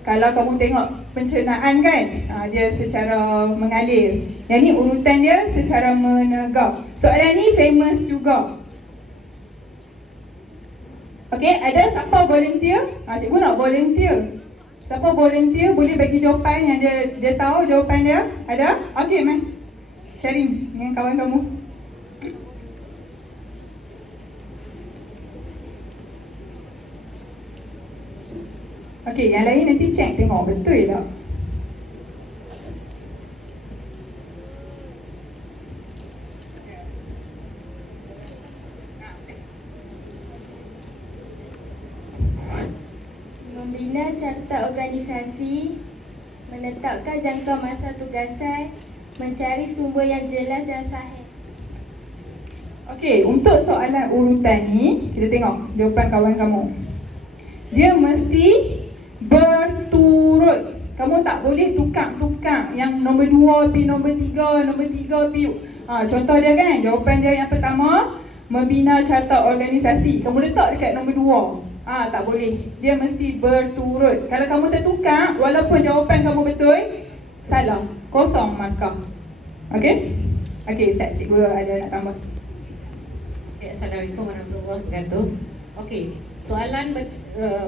kalau kamu tengok pencernaan kan, dia secara mengalir. Yang ni urutan dia secara menegak. Soalan ni famous juga. Okey, ada siapa volunteer? Cikgu nak volunteer. Siapa volunteer boleh bagi jawapan yang dia tahu jawapan dia? Ada? Okey, man. Sharing dengan kawan kamu. Okey, yang lain nanti check tengok betul tak? Membina carta organisasi, menetapkan jangka masa tugasan, mencari sumber yang jelas dan sahih. Okey, untuk soalan urutan ni, kita tengok jawapan kawan kamu. Dia mesti berturut. Kamu tak boleh tukar-tukar yang nombor 2 pi nombor 3, nombor 3 pi. Contoh dia kan, jawapan dia yang pertama, membina carta organisasi. Kamu letak dekat nombor 2. Tak boleh. Dia mesti berturut. Kalau kamu tertukar, walaupun jawapan kamu betul, salah. Kosong markah. Okey? Okey, cikgu ada nak tambah. Okay, Assalamualaikum warahmatullahi wabarakatuh. Okey, soalan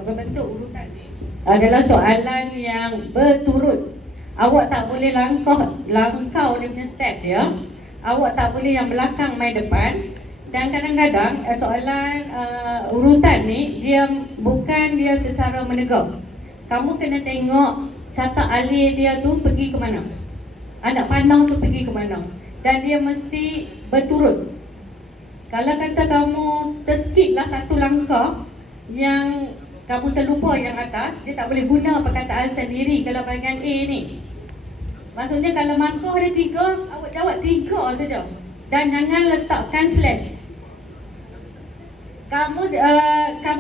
berbentuk urutan ni adalah soalan yang berturut. Awak tak boleh langkau dia punya step dia. Awak tak boleh yang belakang mai depan. Dan kadang-kadang soalan urutan ni dia bukan dia secara menegak. Kamu kena tengok carta alih dia tu pergi ke mana, anak panah tu pergi ke mana, dan dia mesti berturut. Kalau kata kamu terskip lah satu langkah, yang kamu terlupa yang atas, dia tak boleh guna perkataan sendiri kalau bahagian A ni. Maksudnya kalau markah ada 3, awak jawab 3 saja. Dan jangan letakkan slash. Kamu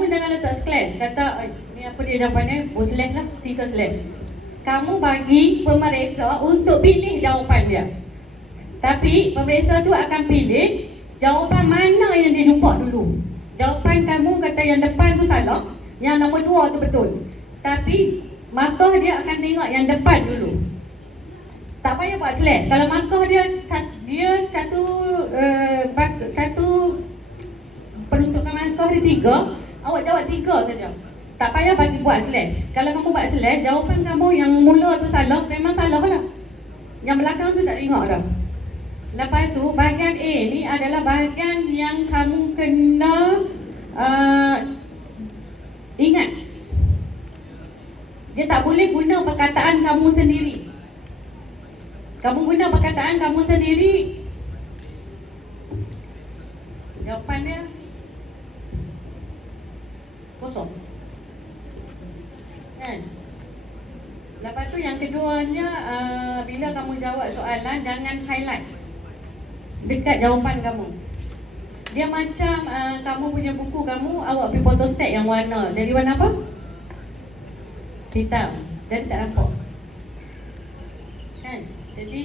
jangan letak slash. Kata ni apa dia jawapannya? Oh slash lah, 3 slash. Kamu bagi pemeriksa untuk pilih jawapan dia. Tapi pemeriksa tu akan pilih jawapan mana yang dia jumpa dulu. Jawapan kamu kata yang depan tu salah, yang nombor 2 tu betul. Tapi markah dia akan tengok yang depan dulu. Tak payah buat slash. Kalau markah dia satu peruntukan markah dia 3, awak jawab 3 saja. Tak payah bagi buat slash. Kalau kamu buat slash, jawapan kamu yang mula tu salah, memang salah lah. Yang belakang tu tak tengok dah. Lepas tu, bahagian A ni adalah bahagian yang kamu kena ingat. Dia tak boleh guna perkataan kamu sendiri. Kamu guna perkataan kamu sendiri, jawapan dia kosong. Kan? Lepas tu yang keduanya, bila kamu jawab soalan, jangan highlight dekat jawapan kamu. Dia macam kamu punya buku kamu, awak pergi photostat yang warna. Jadi warna apa? Hitam. Jadi tak nampak. Kan? Jadi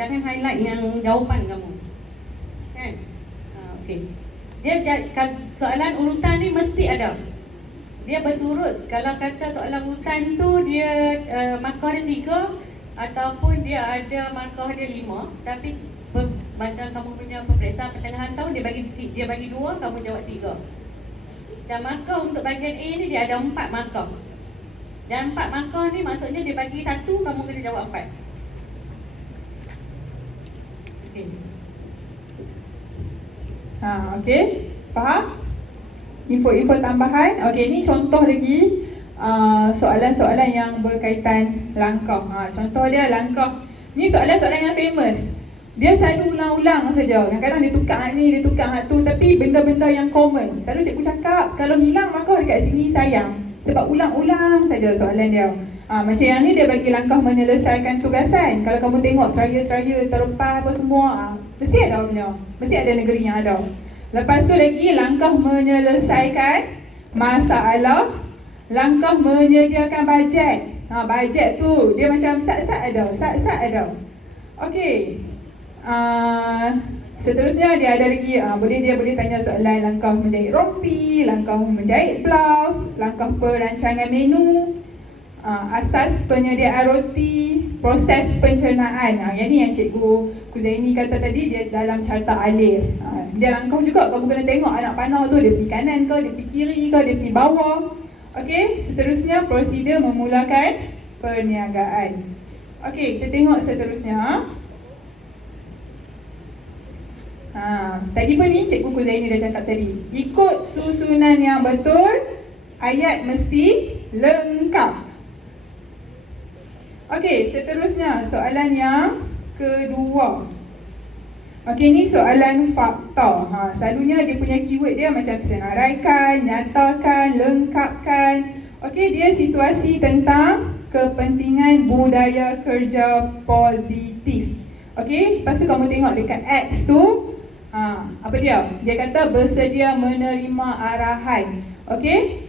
jangan highlight yang jawapan kamu. Kan? Okey. Soalan urutan ni mesti ada. Dia berturut. Kalau kata soalan urutan tu dia markah dia 3 ataupun dia ada markah dia 5, tapi macam kamu punya peperiksaan pertengahan tahun dia bagi 2, kamu jawab 3. Dan markah untuk bahagian A ni dia ada 4 markah. Dan 4 markah ni maksudnya dia bagi 1, kamu kena jawab 4. Okey. Okey. Faham? Info-info tambahan. Okey, ni contoh lagi soalan-soalan yang berkaitan langkah. Contoh dia langkah. Ni soalan-soalan yang famous. Dia selalu ulang-ulang saja. Kadang-kadang dia tukar hak ni, dia tukar hak tu, tapi benda-benda yang common. Selalu cikgu cakap, kalau hilang markah dekat sini sayang. Sebab ulang-ulang saja soalan dia. Macam yang ni dia bagi langkah menyelesaikan tugasan. Kalau kamu tengok trial terlepas apa semua, mesti ada punya. Mesti ada negeri yang ada. Lepas tu lagi langkah menyelesaikan masalah, langkah menyediakan bajet. Bajet tu dia macam sat-sat ada. Okey. Seterusnya dia ada lagi dia boleh tanya soalan langkah menjahit rompi, langkah menjahit blouse, langkah perancangan menu, asas penyediaan roti, proses pencernaan. Yang ni yang Cikgu Kuzaini kata tadi, dia dalam carta alih. Dia langkah juga, kamu kena tengok anak panah tu dia pergi kanan ke, dia pergi kiri ke, dia pergi bawah. Okey, seterusnya prosedur memulakan perniagaan. Okey, kita tengok seterusnya. Tadi pun ni Cikgu Kuzaini dah cakap tadi, ikut susunan yang betul, ayat mesti lengkap. Okey, seterusnya soalan yang kedua. Okey, ni soalan fakta. Selalunya dia punya keyword dia macam senaraikan, nyatakan, lengkapkan. Okey, dia situasi tentang kepentingan budaya kerja positif. Okey, lepas tu kamu tengok dekat X tu, apa dia? Dia kata bersedia menerima arahan. Okey,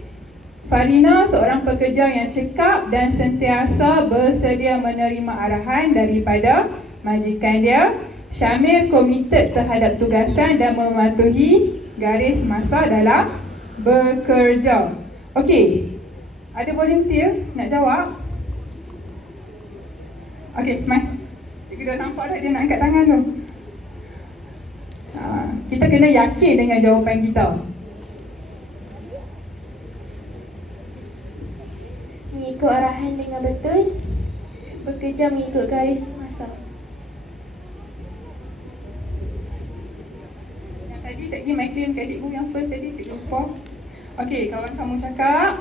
Farina seorang pekerja yang cekap dan sentiasa bersedia menerima arahan daripada majikan dia. Syamir komited terhadap tugasan dan mematuhi garis masa dalam bekerja. Okey, ada volunteer nak jawab? Okey, mai. Cikgu dah nampak dah dia nak angkat tangan tu. Kita kena yakin dengan jawapan kita. Mengikut arahan dengan betul, bekerja mengikut garis masa. Yang tadi cikgu mai claim kat cikgu yang first tadi cikgu lupa. Okey, kawan kamu cakap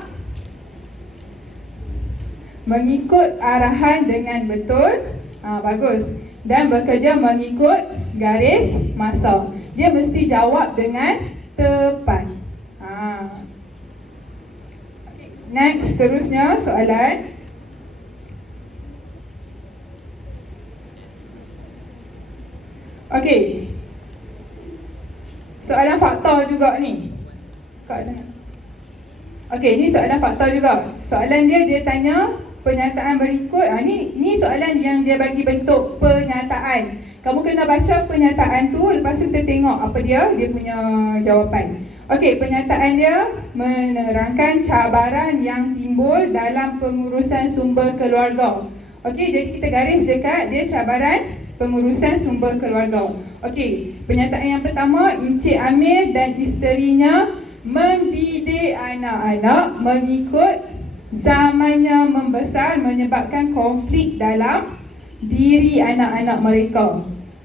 mengikut arahan dengan betul. Bagus. Dan bekerja mengikut garis masa. Dia mesti jawab dengan tepat. Okay. Next, terusnya soalan. Okey. Soalan fakta juga ni. Okey, ni soalan fakta juga. Soalan dia tanya pernyataan berikut. Ni soalan yang dia bagi bentuk pernyataan. Kamu kena baca pernyataan tu, lepas tu kita tengok apa dia punya jawapan. Okey, pernyataan dia menerangkan cabaran yang timbul dalam pengurusan sumber keluarga. Okey, jadi kita garis dekat dia cabaran pengurusan sumber keluarga. Okey, pernyataan yang pertama, Encik Amir dan isterinya mendidik anak-anak mengikut zamannya membesar menyebabkan konflik dalam diri anak-anak mereka.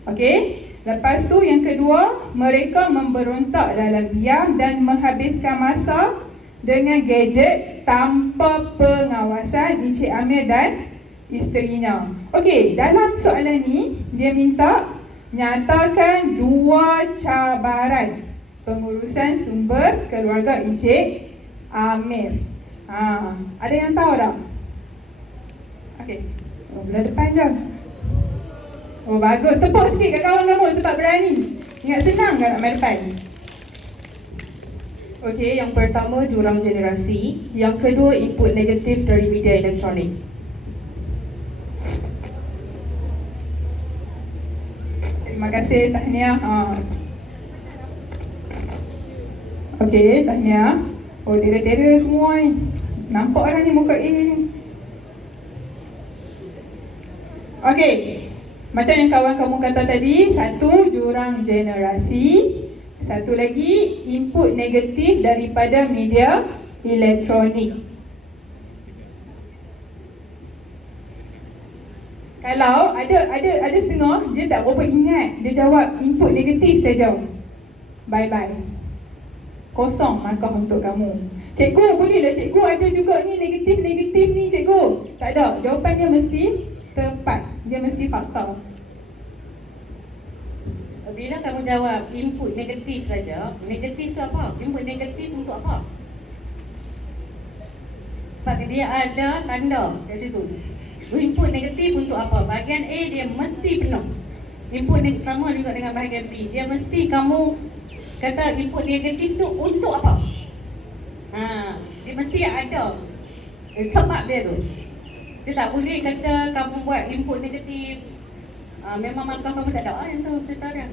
Okey, lepas tu yang kedua, mereka memberontak dalam diam dan menghabiskan masa dengan gadget tanpa pengawasan Encik Amir dan isterinya. Okey, dalam soalan ni dia minta nyatakan dua cabaran pengurusan sumber keluarga Encik Amir. Ada yang tahu tak? Okey, belah depan je. Oh, bagus. Tepuk sikit kat kawan kamu sebab berani. Ingat senang kan nak main depan? Okey, yang pertama jurang generasi, yang kedua input negatif dari media elektronik. Terima kasih, tahniah. Okey, tahniah. Oh, tera-tera semua ni. Nampak orang ni muka A ni. Okey, macam yang kawan kamu kata tadi, satu jurang generasi, satu lagi input negatif daripada media elektronik. Kalau ada setengah dia tak berapa ingat, dia jawab input negatif saja. Bye bye. Kosong markah untuk kamu. Cikgu, bolehlah cikgu ada juga ni negatif-negatif ni cikgu. Tak ada, jawapan dia mesti tepat. Dia mesti fakta. Bila kamu jawab input negatif saja, negatif tu apa? Input negatif untuk apa? Sebab dia ada tanda kat situ. Input negatif untuk apa? Bahagian A dia mesti penuh. Input sama juga dengan bahagian B. Dia mesti kamu kata input negatif tu untuk apa? Dia mesti ada sebab dia tu. Dia tak boleh kata kamu buat input negatif memang markah kamu tak ada yang tu cerita dia.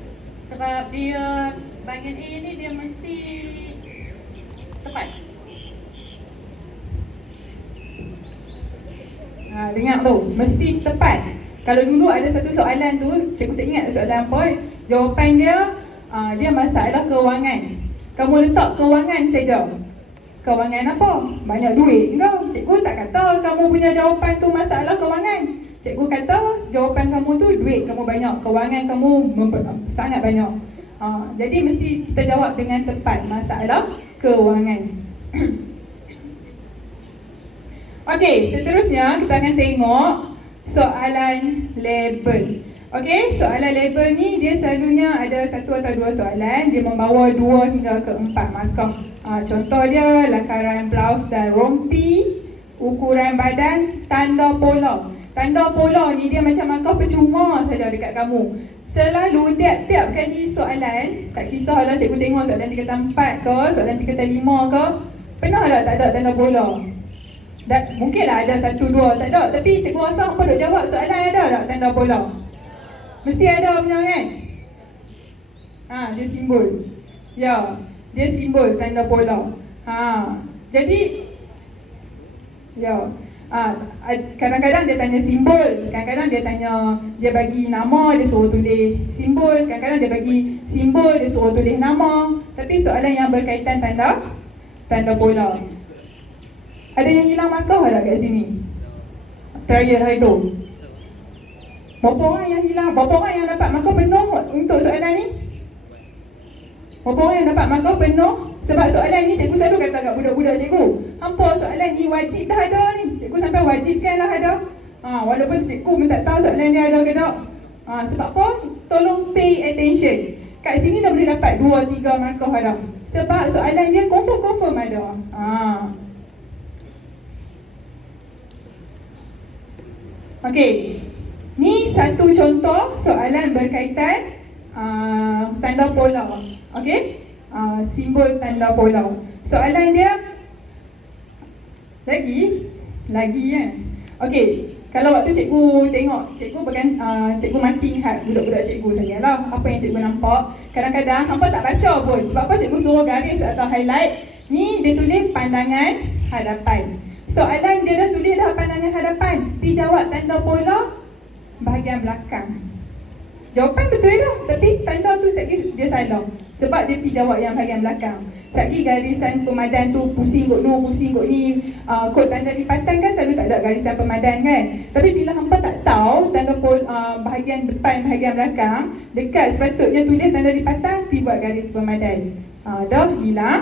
Sebab dia bahagian A ni dia mesti tepat. Dengar tu, mesti tepat. Kalau dulu ada satu soalan tu, cikgu tak ingat soalan apa, jawapan dia dia masalah kewangan. Kamu letak kewangan saja. Kewangan apa? Banyak duit ke? Cikgu tak kata kamu punya jawapan tu masalah kewangan. Cikgu kata jawapan kamu tu duit kamu banyak, kewangan kamu sangat banyak. Jadi mesti kita jawab dengan tepat masalah kewangan. Okey, seterusnya kita akan tengok soalan label. Okey, soalan label ni dia selalunya ada satu atau dua soalan. Dia membawa 2 hingga ke 4 markah. Contoh dia lakaran blouse dan rompi, ukuran badan, tanda pola. Tanda pola ni dia macam markah percuma saja dekat kamu. Selalu tiap-tiap kali soalan, tak kisahlah cikgu tengok soalan tingkatan 4 ke, soalan tingkatan 5 ke, pernah tak ada tanda pola? Mungkinlah ada 1, 2, tak ada. Tapi cikgu rasa hampa duk jawab soalan ada tak tanda pola? Mesti ada punya kan? Dia simbol. Ya, dia simbol tanda pola. Jadi ya, kadang-kadang dia tanya simbol, kadang-kadang dia tanya, dia bagi nama, dia suruh tulis simbol, kadang-kadang dia bagi simbol, dia suruh tulis nama. Tapi soalan yang berkaitan tanda pola. Ada yang hilang markah tak kat sini? Trial hari tu. Berapa orang yang hilang? Berapa orang yang dapat markah penuh untuk soalan ni? Berapa orang yang dapat markah penuh? Sebab soalan ni cikgu selalu kata kat budak-budak cikgu, hampa soalan ni wajib dah ada ni. Cikgu sampai wajibkan lah ada. Walaupun cikgu pun tak tahu soalan ni ada ke tak. Sebab apa? Tolong pay attention. Kat sini dah boleh dapat 2-3 markah ada. Sebab soalan dia confirm ada. Okey. Ni satu contoh soalan berkaitan tanda pola. Okey? Simbol tanda pola. Soalan dia lagi kan. Okey, kalau waktu cikgu tengok, cikgu marking hat budak-budak cikgu sajalah apa yang cikgu nampak. Kadang-kadang hampa tak baca pun. Sebab apa cikgu suruh garis atau highlight. Ni dia tulis pandangan hadapan. Soalan dia dah tulis dah pandangan hadapan. Pergi jawab tanda pola bahagian belakang. Jawapan betul dah, tapi tanda tu sekali dia salah. Sebab dia pergi jawab yang bahagian belakang. Sekali garisan pemadan tu pusing kot ni. Kod tanda lipatan kan selalu tak ada garisan pemadan kan. Tapi bila hampa tak tahu tanda bahagian depan, bahagian belakang, dekat sepatutnya tulis tanda lipatan, pergi buat garis pemadan. Dah hilang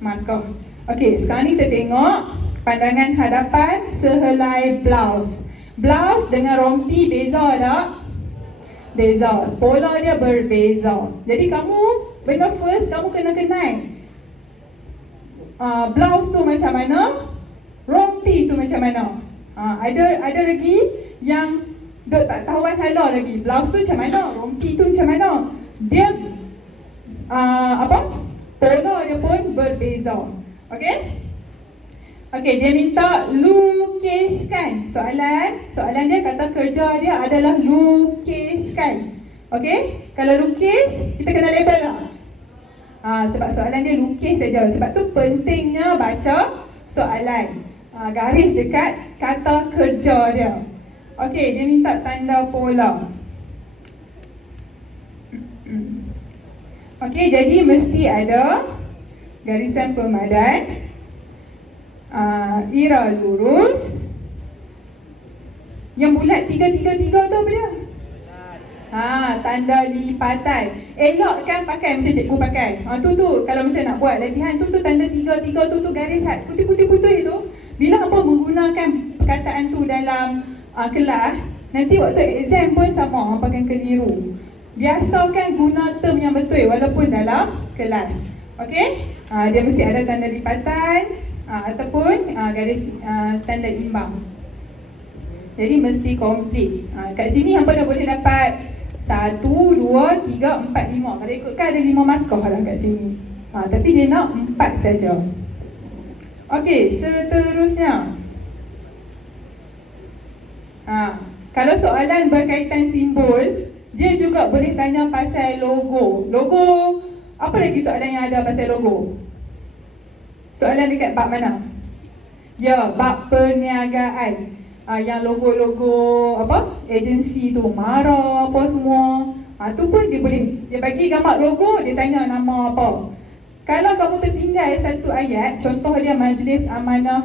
markah. Okey, sekarang ni kita tengok pandangan hadapan sehelai blouse. Blouse dengan rompi beza tak? Beza. Pola dia berbeza. Jadi kamu, benda first kamu kena kenal blouse tu macam mana, rompi tu macam mana. Ada lagi yang dok tak tahuan hala lagi. Blouse tu macam mana, rompi tu macam mana. Dia pola dia pun berbeza. Okey? Okey, dia minta lukiskan. Soalan dia kata kerja dia adalah lukiskan. Okey? Kalau lukis, kita kena label tak? Sebab soalan dia lukis saja. Sebab tu pentingnya baca soalan. Garis dekat kata kerja dia. Okey, dia minta tanda pola. Okey, jadi mesti ada garisan pemadan, ira lurus. Yang bulat 3-3-3 tu apa dia? Tanda lipatan. Elok kan pakai macam cikgu pakai. Tu kalau macam nak buat latihan tu tanda 3-3 tu garis putih-putih tu. Bila hampa menggunakan perkataan tu dalam kelas, nanti waktu exam pun sama, hampa akan keliru. Biasakan guna term yang betul walaupun dalam kelas. Okey? Dia mesti ada tanda lipatan ataupun garis tanda imbang. Jadi mesti komplit. Kat sini hampa dah boleh dapat 1, 2, 3, 4, 5. Kalau ikutkan ada 5 markah lah kat sini. Tapi dia nak 4 saja. Okey, seterusnya. Kalau soalan berkaitan simbol, dia juga boleh tanya pasal logo. Logo, apa lagi soalan yang ada pasal logo? Soalan dekat bab mana? Ya, bab perniagaan. Yang logo-logo agensi tu, Mara apa semua. Tu pun dia boleh, dia bagi gambar logo, dia tanya nama apa. Kalau kamu tertinggal satu ayat, contoh dia Majlis Amanah.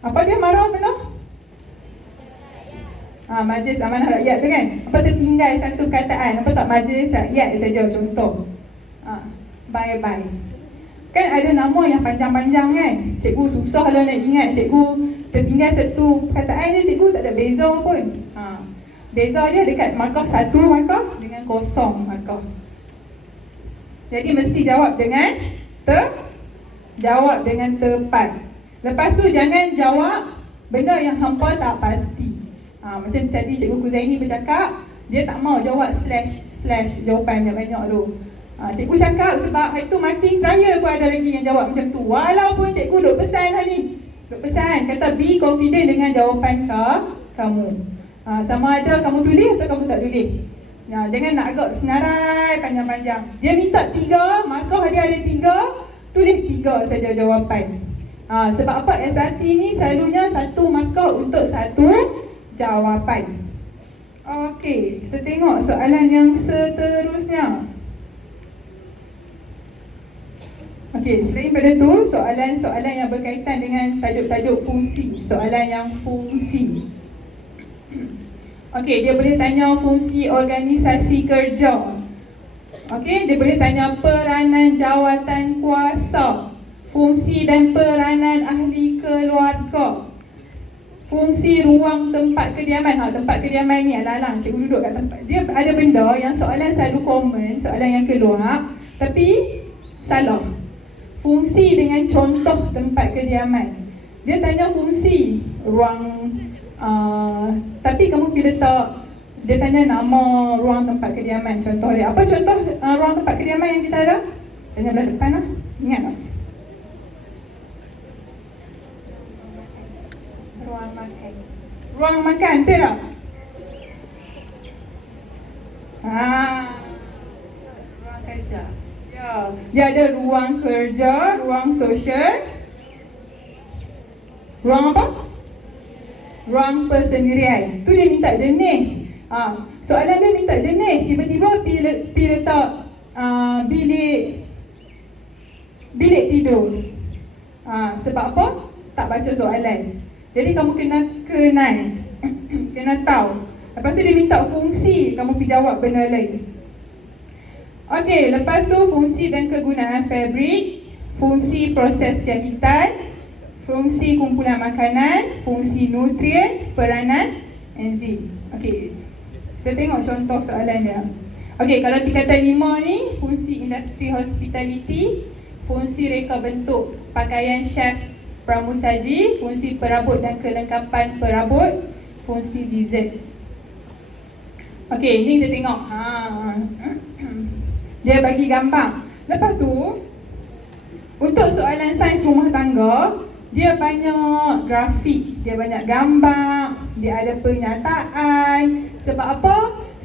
Apa dia Mara mana? Majlis Amanah Rakyat tu kan. Apa tertinggal satu kataan, apa tak Majlis Rakyat saja contoh. Bye-bye. Kan ada nama yang panjang-panjang kan. Cikgu susah lah nak ingat. Cikgu tertinggal satu perkataan je, cikgu tak ada beza pun. Beza dia dekat markah 1 markah dengan 0 markah. Jadi mesti jawab dengan tepat. Lepas tu jangan jawab benda yang hampa tak pasti. Macam tadi cikgu Kuzaini bercakap, dia tak mau jawab slash jawapan yang banyak tu. Cikgu cakap sebab hari tu marking trial pun ada lagi yang jawab macam tu. Walaupun cikgu duk pesan hari ni, duk pesan kata be confident dengan jawapan kamu. Sama ada kamu tulis atau kamu tak tulis. Jangan nak agak senarai panjang-panjang. Dia minta 3, markah dia ada 3, tulis 3 saja jawapan. Sebab apa? SRT ni selalunya 1 markah untuk 1 jawapan. Okey, kita tengok soalan yang seterusnya. Okey, selain pada tu, soalan-soalan yang berkaitan dengan tajuk-tajuk fungsi. Soalan yang fungsi. Okey, dia boleh tanya fungsi organisasi kerja. Okey, dia boleh tanya peranan jawatan kuasa, fungsi dan peranan ahli keluarga, fungsi ruang tempat kediaman. Tempat kediaman ni alang-alang cikgu duduk kat tempat. Dia ada benda yang soalan selalu common, soalan yang keluar, tapi salah. Fungsi dengan contoh tempat kediaman. Dia tanya fungsi ruang, tapi kamu pergi letak, dia tanya nama ruang tempat kediaman, contoh dia. Apa contoh ruang tempat kediaman yang kita ada? Tanya belah depan lah, ingat tak? Ruang makan. Ruang makan, betul tak? Ruang kerja. Ya, dia ada ruang kerja, ruang sosial, ruang apa? Ruang persendirian. Tu dia minta jenis. Soalan dia minta jenis. Tiba-tiba pergi letak bilik tidur. Sebab apa? Tak baca soalan. Jadi kamu kena kenal kena tahu. Lepas tu dia minta fungsi, kamu pergi jawab benda lain. Okey, lepas tu fungsi dan kegunaan fabrik, fungsi proses jahitan, fungsi kumpulan makanan, fungsi nutrien, peranan enzim. Okey, kita tengok contoh soalan dia. Okey, kalau tingkatan 5 ni, fungsi industri hospitality, fungsi reka bentuk pakaian chef pramusaji, fungsi perabot dan kelengkapan perabot, fungsi dessert. Okey, ni kita tengok. Dia bagi gambar. Lepas tu, untuk soalan sains rumah tangga, dia banyak grafik, dia banyak gambar, dia ada pernyataan. Sebab apa?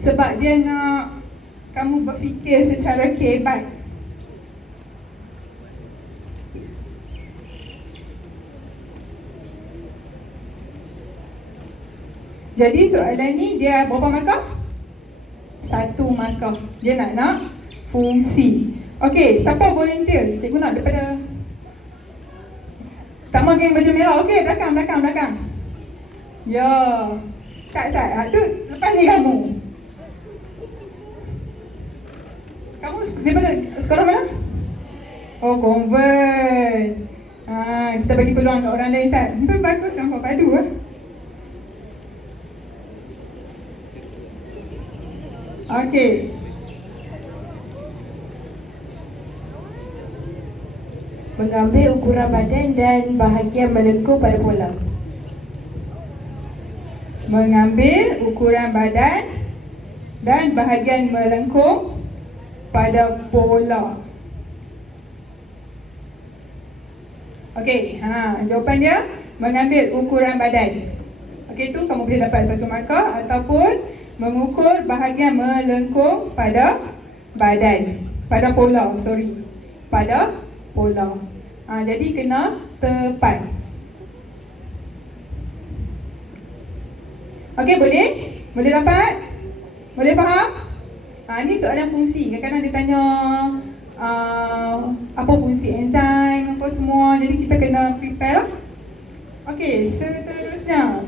Sebab dia nak kamu berfikir secara kebat. Jadi soalan ni dia berapa markah? 1 markah. Dia nak fungsi. Okey, siapa volunteer? Cikgu nak daripada Tama geng baju merah. Okey, belakang. Ya. Kak, tu lepas ni kamu. Kamu daripada sekolah mana? Oh, convert. Kita bagi peluang kat orang lain tak? Bagus nampak padu lah. Okey. Mengambil ukuran badan dan bahagian melengkung pada pola. Mengambil ukuran badan dan bahagian melengkung pada pola. Okey, jawapan dia mengambil ukuran badan. Okey, tu kamu boleh dapat 1 markah, ataupun mengukur bahagian melengkung pada badan, pada pola, pada pola. Jadi kena tepat. Okey, boleh? Boleh dapat? Boleh faham? Ni soalan fungsi. Kadang-kadang dia tanya apa fungsi enzim, apa semua. Jadi kita kena prepare lah. Okey, seterusnya.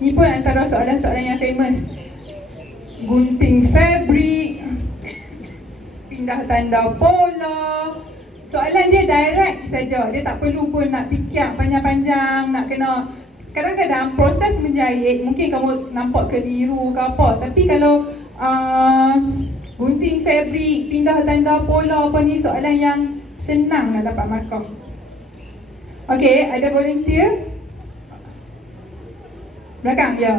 Ni pun antara soalan-soalan yang famous. Gunting fabrik, pindah tanda pola. Soalan dia direct saja. Dia tak perlu pun nak fikir panjang-panjang, nak kena. Kadang-kadang proses menjahit mungkin kamu nampak keliru ke apa, tapi kalau gunting fabrik, pindah tanda pola apa ni, soalan yang senang nak dapat markah. Okey, ada volunteer? Belakang, ya.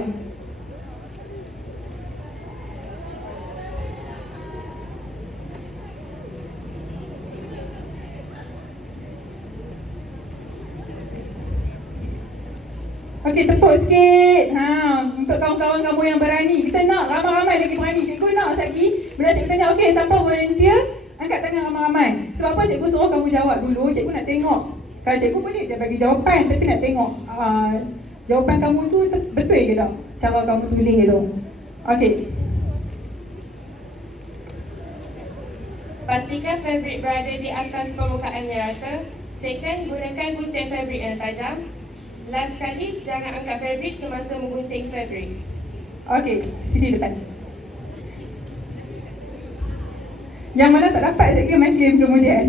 Okey, tepuk sikit. Untuk kawan-kawan kamu yang berani. Kita nak ramai-ramai lagi berani. Cikgu nak lagi. Bila cikgu tanya, okey, siapa volunteer? Angkat tangan ramai-ramai. Sebab apa cikgu suruh kamu jawab dulu? Cikgu nak tengok. Kalau cikgu boleh dia bagi jawapan, tapi nak tengok jawapan kamu tu betul ke tak? Cara kamu tulis tu. Okey. Pastikan fabrik berada di atas permukaan yang rata. Second, gunakan gunting fabrik yang tajam. Last sekali, jangan angkat fabrik semasa menggunting fabrik. Okey, sini depan. Yang mana tak dapat cikgu main game kemudian.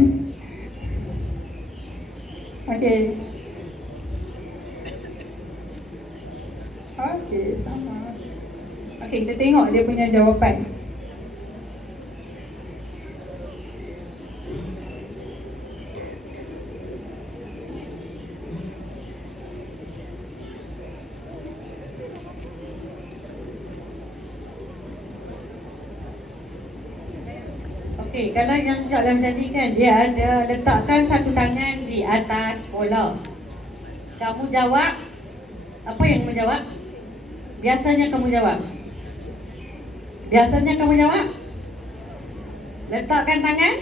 Okey. Okey, sama. Okey, kita tengok dia punya jawapan. Okey, kalau yang soalan macam ni kan, dia ada letakkan satu tangan di atas bola. Kamu jawab, apa yang kamu jawab? Biasanya kamu jawab. Biasanya kamu jawab. Letakkan tangan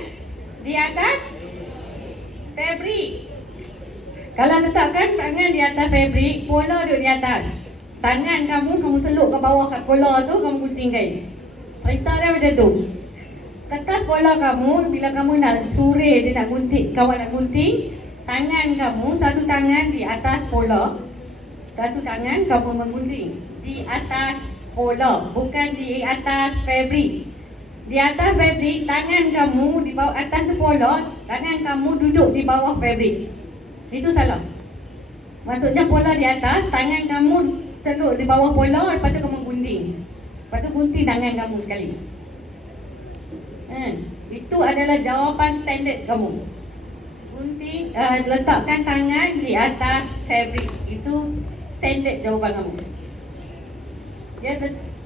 di atas fabrik. Kalau letakkan tangan di atas fabrik, bola duduk di atas. Tangan kamu seluk ke bawah kat bola tu, kamu gunting kain. Cerita dia macam tu. Kertas bola kamu, bila kamu nak suri dia nak gunting, kawan nak gunting, tangan kamu, satu tangan di atas bola, satu tangan kamu menggunting di atas bola, bukan di atas fabrik. Di atas fabrik, tangan kamu di bawah atas tu bola, tangan kamu duduk di bawah fabrik. Itu salah. Maksudnya bola di atas, tangan kamu teluk di bawah bola, lepas tu kamu gunting. Lepas tu gunting tangan kamu sekali. Itu adalah jawapan standard kamu. Gunting, letakkan tangan di atas fabrik. Itu standard jawapan kamu. Dia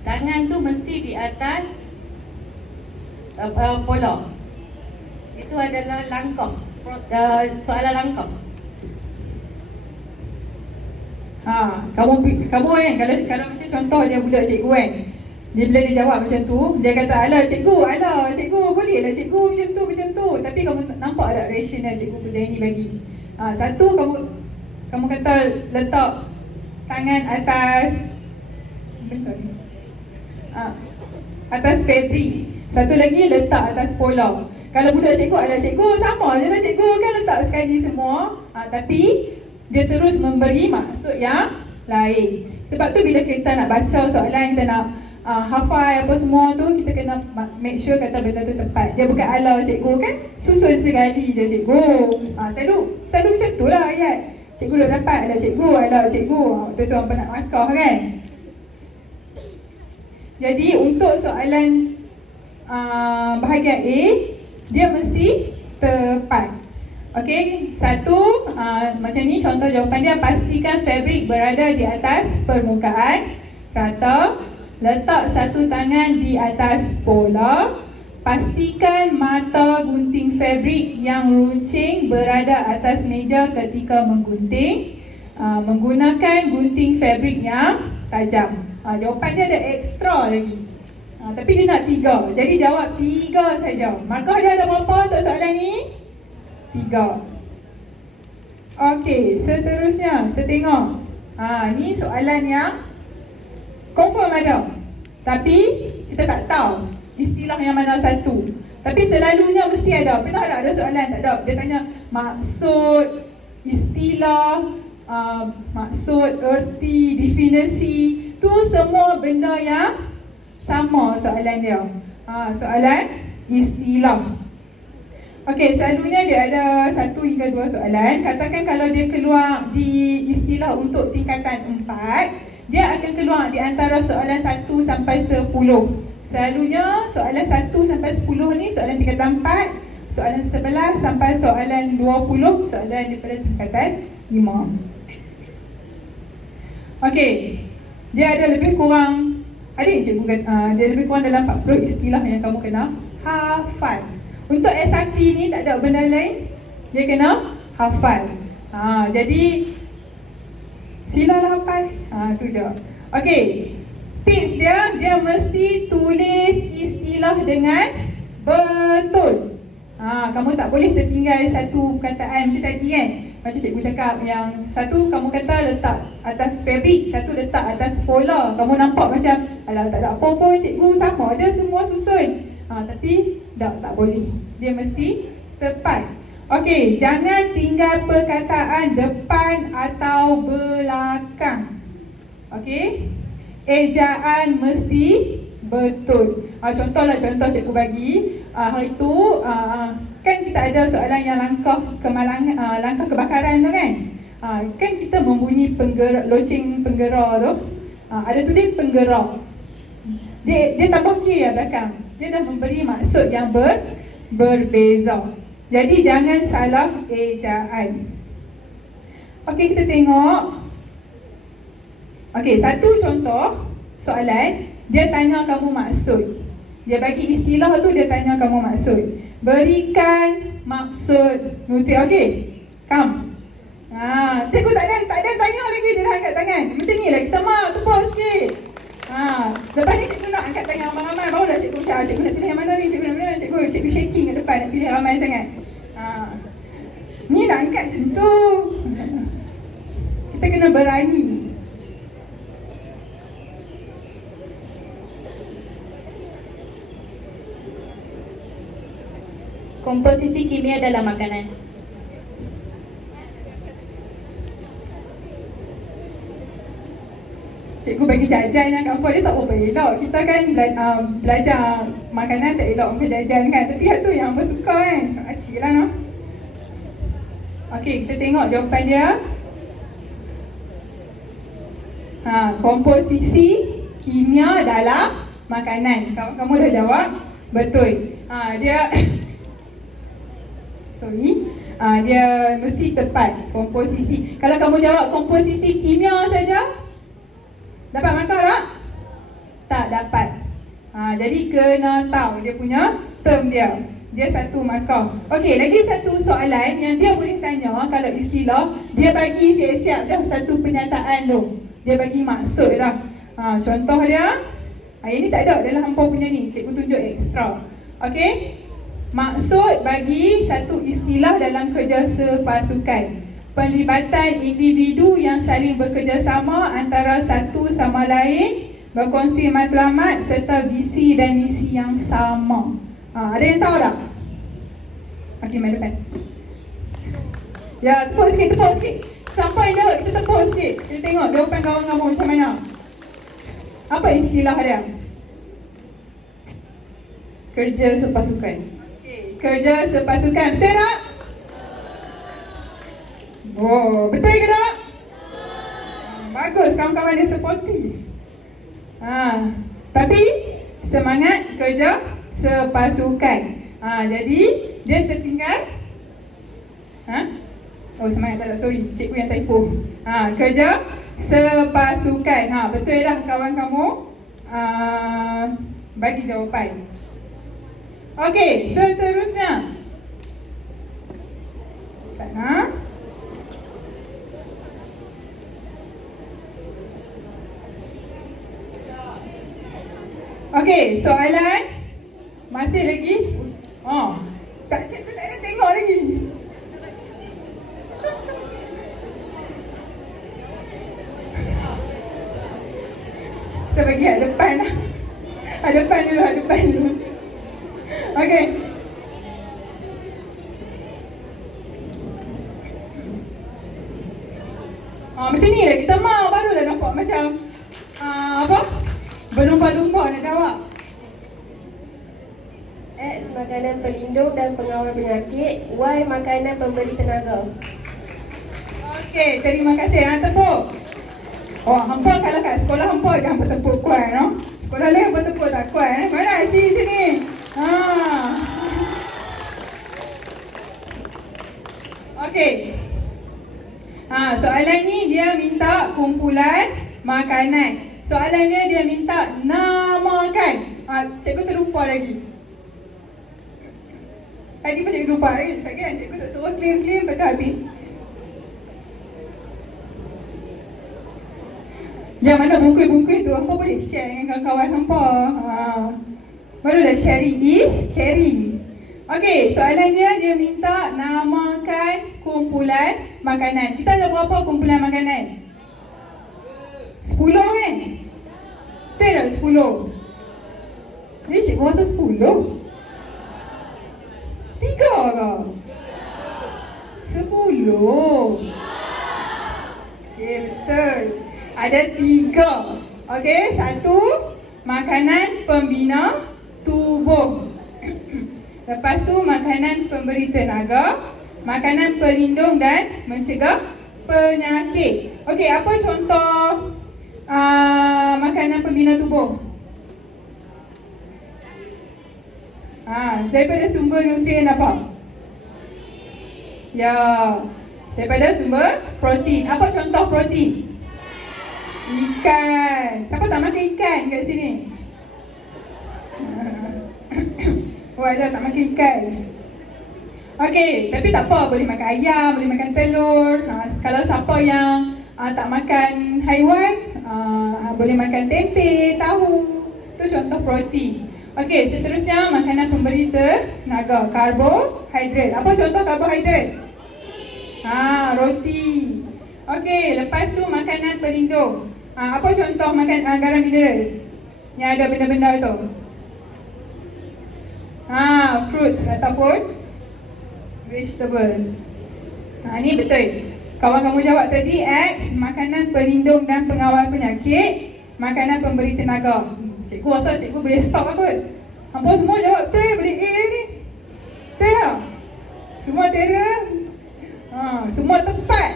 tangan tu mesti di atas bola. Itu adalah langkah, soalan langkah. Kamu kan kalau macam contoh dia budak cikgu kan. Dia bila dia jawab macam tu, dia kata, alah cikgu, boleh lah cikgu macam tu. Tapi kamu nampak tak reaction yang cikgu Huzaini bagi? Satu, kamu kata letak tangan atas atas fabrik. Satu lagi letak atas pola. Kalau budak cikgu, alah cikgu sama je lah cikgu kan letak sekali semua. Tapi dia terus memberi maksud yang lain. Sebab tu bila kita nak baca soalan, kita nak hafal apa semua tu, kita kena make sure kata benda tu tepat. Dia bukan ala cikgu kan, susun sekali je cikgu. Selalu macam tu lah ayat. Cikgu dah dapat, ala cikgu. Betul tu apa nak markah kan. Jadi untuk soalan bahagian A, dia mesti tepat. Okey, satu macam ni contoh jawapan dia. Pastikan fabrik berada di atas permukaan rata. Letak satu tangan di atas bola. Pastikan mata gunting fabrik yang runcing berada atas meja ketika menggunting. Menggunakan gunting fabrik yang tajam. Jawapan dia ada ekstra lagi. Tapi dia nak 3. Jadi jawab 3 saja. Markah dia ada berapa untuk soalan ni? 3. Okey, seterusnya kita tengok. Ni soalan yang confirm ada, tapi kita tak tahu istilah yang mana satu. Tapi selalunya mesti ada. Pernah tak ada soalan? Tak ada. Dia tanya maksud, istilah, maksud, erti, definisi. Tu semua benda yang sama soalan dia. Soalan istilah. Okey, selalunya dia ada 1 hingga 2 soalan. Katakan kalau dia keluar di istilah untuk tingkatan 4, dia akan keluar di antara soalan 1 sampai 10. Selalunya soalan 1 sampai 10 ni soalan tingkatan 4, soalan 11 sampai soalan 20 soalan daripada tingkatan 5. Okey, dia ada lebih kurang, cikgu kata, dia lebih kurang dalam 40 istilah yang kamu kena hafal. Untuk SRT ni tak ada benda lain, dia kena hafal. Jadi Sila 8. Tu je. Okey. Tips dia mesti tulis istilah dengan betul. Kamu tak boleh tertinggal satu perkataan macam tadi kan. Macam cikgu cakap yang satu kamu kata letak atas fabric, satu letak atas pola. Kamu nampak macam alah tak ada apa pun cikgu, sama je semua susun. Tapi tak boleh. Dia mesti tepat. Okey, jangan tinggal perkataan depan atau belakang. Okey. Ejaan mesti betul. Contoh cikgu bagi. Hari tu kan kita ada soalan yang langkah kebakaran tu kan. Kan kita membunyi loceng penggerak tu. Ada tulis penggerak. Dia tak okey belakang. Dia dah memberi maksud yang berbeza. Jadi jangan salah ejaan. Okey, kita tengok. Okey, satu contoh soalan, dia tanya kamu maksud. Dia bagi istilah tu, dia tanya kamu maksud. Berikan maksud nutri. Okey, come. Cikgu tak ada tanya lagi, dia dah angkat tangan. Macam ni lah kita mau tepuk sikit. Lepas ni cikgu nak angkat tangan ramai-ramai, barulah cikgu cakap, cikgu nak pilih yang mana ni, cikgu nak pilih yang mana, cikgu shaking kat depan nak pilih ramai sangat. Ni dah angkat macam tu. Kita kena berani. Komposisi kimia dalam makanan. Cikgu bagi jajan yang kampung dia tak apa elok. Kita kan belajar makanan tak elok makan jajan kan. Tapi tu yang bersuka kan. Acik lah no. Okey, kita tengok jawapan dia. Komposisi kimia dalam makanan. Kamu dah jawab betul. Dia dia mesti tepat komposisi. Kalau kamu jawab komposisi kimia saja, dapat markah tak? Tak dapat. Jadi kena tahu dia punya term dia. Dia 1 markah. Okey, lagi satu soalan yang dia boleh tanya kalau istilah, dia bagi siap-siap dah satu pernyataan tu. Dia bagi maksud dah. Contoh dia, ini tak ada dalam hampa punya ni. Cikgu tunjuk ekstra. Okey. Maksud bagi satu istilah dalam kerja sepasukan. Pelibatan individu yang saling bekerjasama antara satu sama lain, berkongsi matlamat serta visi dan misi yang sama. Ada yang tahu tak? Okey, mari depan. Ya, tepuk sikit. Sampai dah kita tepuk sikit. Kita tengok jawapan kawan kamu macam mana. Apa istilah dia? Kerja sepasukan. Kerja sepasukan, betul tak? Betul ke tak? Bagus, kawan-kawan dia supportive. Tapi semangat kerja sepasukan. Jadi dia tertinggal. Semangat tak ada, sorry, cikgu yang typo. Kerja sepasukan. Betul lah kawan kamu. Bagi jawapan. Okey, seterusnya. Sana. Okey, soalan masih lagi. Tak, cikgu tak ada tengok lagi. Kita bagi hadapan lah. Hadapan dulu. Okey. Macam ni lah kita mau, barulah nampak macam berlumba-lumba nak jawab. X makanan pelindung dan pengawal penyakit, Y makanan pemberi tenaga. Okey, terima kasih. Tepuk. Hampa kalau kat sekolah hampa je hampa tepuk kuat no. Sekolah lain hampa tepuk tak kuat. Mana Haji sini? Okey. Soalan ni dia minta kumpulan makanan. Soalannya dia minta namakan. Cikgu terlupa lagi. Tadi pun cikgu lupa lagi. Kan cikgu tak suruh claim betul habis. Yang mana buku-buku tu hampa boleh share dengan kawan-kawan hampa. Barulah sharing is caring. Okey, soalan dia minta namakan kumpulan makanan. Kita ada berapa kumpulan makanan? 10 kan? Betul tak 10? Jadi cikgu rasa 10? 3 ke? 10? Okey, betul. Ada 3. Okey, 1 makanan pembina tubuh. Lepas tu makanan pemberi tenaga, makanan pelindung dan mencegah penyakit. Okey, apa contoh makanan pembina tubuh? Daripada sumber nutrien apa? Ya, daripada sumber protein. Apa contoh protein? Ikan. Siapa tak makan ikan kat sini? Oh, ada tak makan ikan. Okey, tapi tak apa, boleh makan ayam, boleh makan telur. Kalau siapa yang tak makan haiwan, boleh makan tempe, tahu. Itu contoh protein. Okey, seterusnya makanan pemberi tenaga, karbohidrat. Apa contoh karbohidrat? Roti. Okey, lepas tu makanan pelindung. Apa contoh garam mineral yang ada benda-benda tu? Fruits ataupun vegetable. Ini betul. Kawan kamu jawab tadi X, makanan pelindung dan pengawal penyakit, makanan pemberi tenaga. Cikgu rasa cikgu boleh stop kot. Hampa semua jawab betul, boleh A ni. Betul tak? Semua tera. Semua tepat.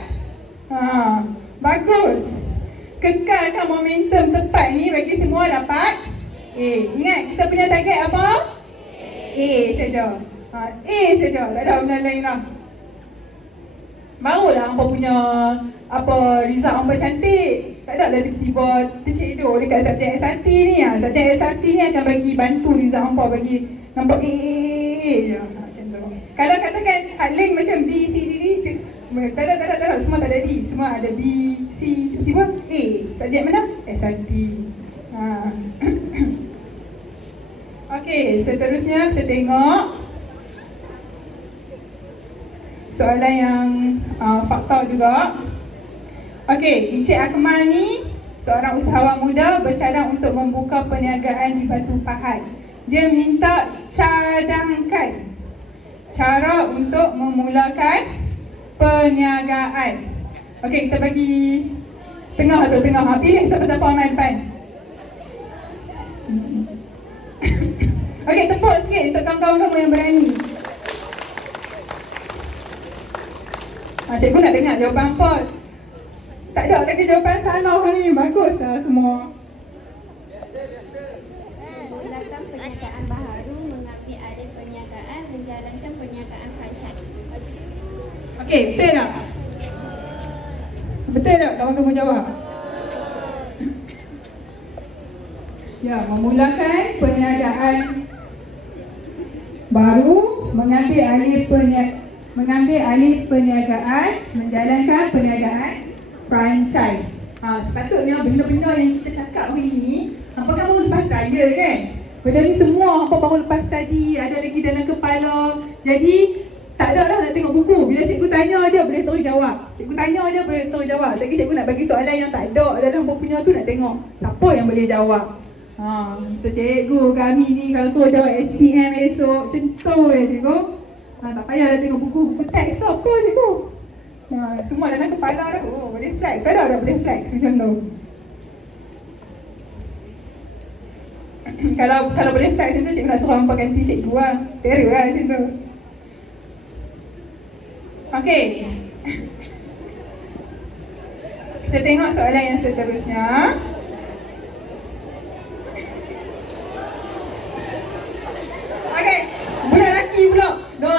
Bagus. Kekalkan momentum tepat ni bagi semua dapat A. Ingat kita punya target apa? A saja. A saja, tak ada benda lain lah. Barulah hampa punya result hampa cantik. Tak ada lah tiba-tiba tercedok dekat subjek SRT ni. Subjek SRT ni akan bagi bantu result hampa, bagi nampak A je. Macam tu. Kalau katakan hard link macam B, C, D ni, tak ada, semua tak ada D. Semua ada B, C, tiba-tiba A. Subjek mana? SRT. Okey, seterusnya kita tengok soalan yang fakta juga. Okey, Encik Akmal ni seorang usahawan muda bercadang untuk membuka perniagaan di Batu Pahat. Dia minta cadangkan cara untuk memulakan perniagaan. Okey, kita bagi tengah tu, tengah. Pilih siapa-siapa main depan. Okey, tepuk sikit untuk kawan-kawan kamu yang berani. Cikgu nak dengar jawapan apa. Tak ada lagi jawapan salah ni. Baguslah semua. Mulakan perniagaan baharu, mengambil alih perniagaan, menjalankan perniagaan franchise. Okey, betul tak? Betul tak kawan kamu jawab? Ya, memulakan perniagaan baru, mengambil alih perniagaan, menjalankan perniagaan franchise. Sepatutnya benda-benda yang kita cakap hari ni, hampa kan baru lepas trial kan? Benda ni semua hampa baru lepas study, ada lagi dalam kepala. Jadi tak ada dah nak tengok buku. Bila cikgu tanya je boleh terus jawab. Cikgu tanya je boleh terus jawab. Lagi cikgu nak bagi soalan yang tak ada dalam hampa punya tu, nak tengok siapa yang boleh jawab. So cikgu kami ni kalau suruh jawab SPM esok, centur ya cikgu. Tak payah dah tengok buku teks tu apa cikgu. Semua dalam kepala dah. Oh, boleh flex. Saya dah boleh flex macam tu. Kalau boleh flex macam tu, cikgu nak suruh hampa ganti cikgu lah. Terror lah macam tu. Okey. Kita tengok soalan yang seterusnya. Okey, budak lelaki pula.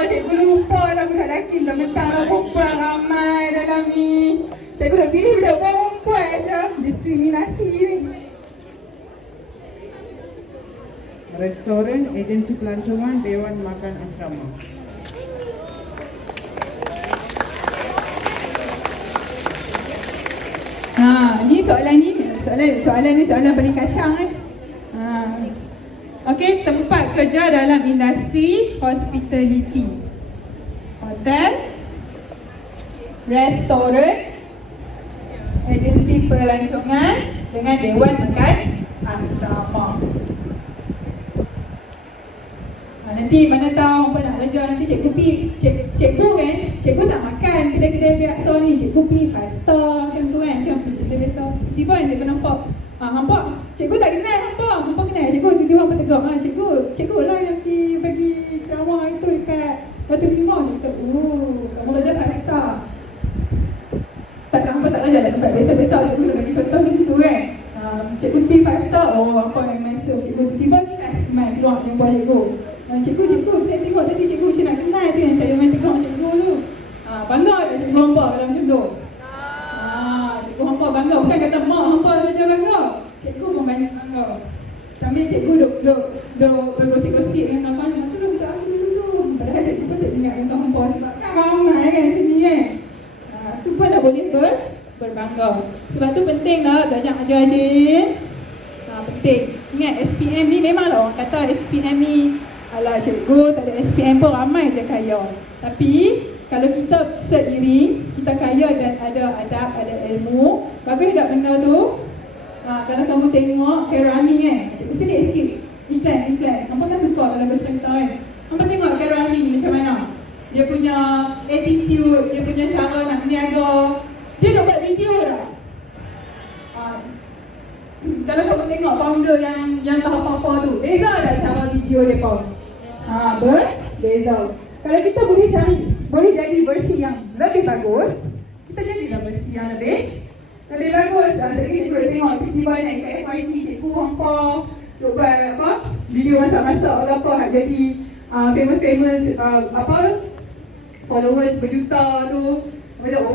Cikgu lupa lah budak lelaki. Mentang-mentang perempuan ramai dalam ni. Cikgu dah pilih budak perempuan je. Diskriminasi ni. Restoran Agensi Pelancongan Dewan Makan Asrama. Ni soalan ni Soalan ni soalan paling kacang Okey, tempat kerja dalam industri hospitality. Hotel, restoran, agensi pelancongan dengan dewan makan asrama. Nanti mana tahu apa nak belajar, nanti cikgu kan, cikgu tak makan kedai-kedai biasa ni, cikgu pergi 5 star macam tu kan, macam kedai biasa. Tiba kan cikgu nampak, hampa, cikgu tak kenal hampa kenal cikgu, tiba-tiba hampa tegak, cikgu lah yang pergi bagi ceramah itu dekat Batu Limau. Cikgu kata, kamu belajar 5 star. Hampa tak belajar kat tempat biasa-biasa, cikgu nak bagi contoh macam tu kan. Cikgu pergi 5 star, hampa yang masuk, cikgu tiba-tiba kan, main keluar yang buat cikgu. Cikgu, saya tengok tadi cikgu, saya nak kenal tu yang saya main tegak cikgu tu. Bangga tak cikgu hampa kalau macam tu? Cikgu hampa bangga, bukan kata mak hampa saja bangga. Cikgu pun banyak bangga. Sambil cikgu duk bergosip-gosip dengan kawan-kawan, tolong buka aku dulu tu. Padahal cikgu pun tak ingat dengan hampa sebab kan ramai kan sini kan. Tu pun dah boleh berbangga. Sebab tu penting lah belajar rajin. Penting. Ingat SPM ni memanglah orang kata SPM ni alah cikgu, tak ada SPM pun ramai je kaya. Tapi kalau kita seiring, kita kaya dan ada adab, ada ilmu, bagus tak benda tu? Kalau kamu tengok Kerami kan, cikgu sedih sikit iklan. Nampak tak suka kalau bercerita kan? Nampak tengok Kerami ni macam mana? Dia punya attitude, dia punya cara nak berniaga. Dia nak buat video dah. Kalau kamu tengok founder yang tak apa-apa tu, beza tak cara video mereka? Berbeza. Kalau kita boleh jadi versi yang lebih bagus, kita jadilah versi yang lebih bagus. Jadi cikgu boleh tengok tiba-tiba naik kat FYP, cikgu hampa duk buat apa, video masak-masak apa, jadi famous followers berjuta tu. Budak,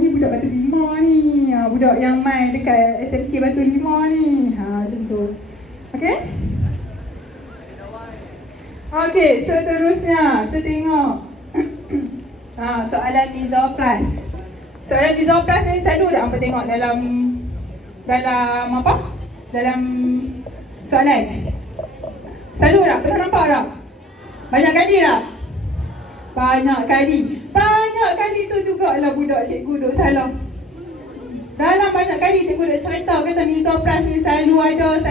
ni budak Batu Limau ni, budak yang main dekat SMK Batu Limau ni, macam tu. Okey, seterusnya kita tengok soalan Mizo Plus. Soalan Mizo Plus ni selalu dah hampa tengok dalam apa? Dalam soalan. Selalu dah, pernah nampak tak? Banyak kali tak? Banyak kali tu jugalah budak cikgu duk salah. Dalam banyak kali cikgu dah cerita kata Mizo Plus ni selalu ada,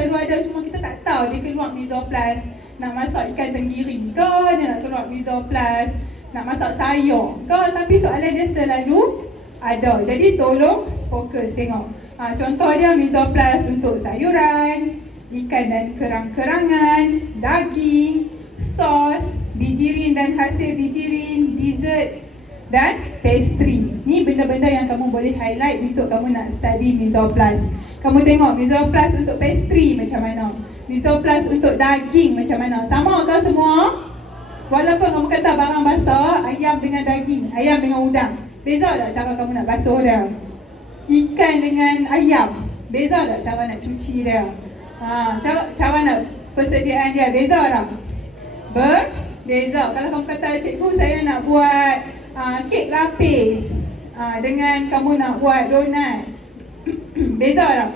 cuma kita tak tahu dia keluar Mizo Plus nak masak ikan tenggiri ke, dia nak keluar Mizo Plus nak masak sayur ke, tapi soalan dia selalu ada. Jadi tolong fokus tengok. Contoh dia Mizo Plus untuk sayuran, ikan dan kerang-kerangan, daging, sos, bijirin dan hasil bijirin, dessert dan pastry. Ni benda-benda yang kamu boleh highlight untuk kamu nak study Mizo Plus. Kamu tengok Mizo Plus untuk pastry macam mana, Mizo Plus untuk daging macam mana. Sama ke semua? Walaupun kamu kata barang basah, ayam dengan daging, ayam dengan udang, beza tak cara kamu nak basuh dia? Ikan dengan ayam, beza tak cara nak cuci dia? Cara nak persediaan dia, beza tak? Berbeza. Kalau kamu kata cikgu saya nak buat kek lapis dengan kamu nak buat donat, beza tak?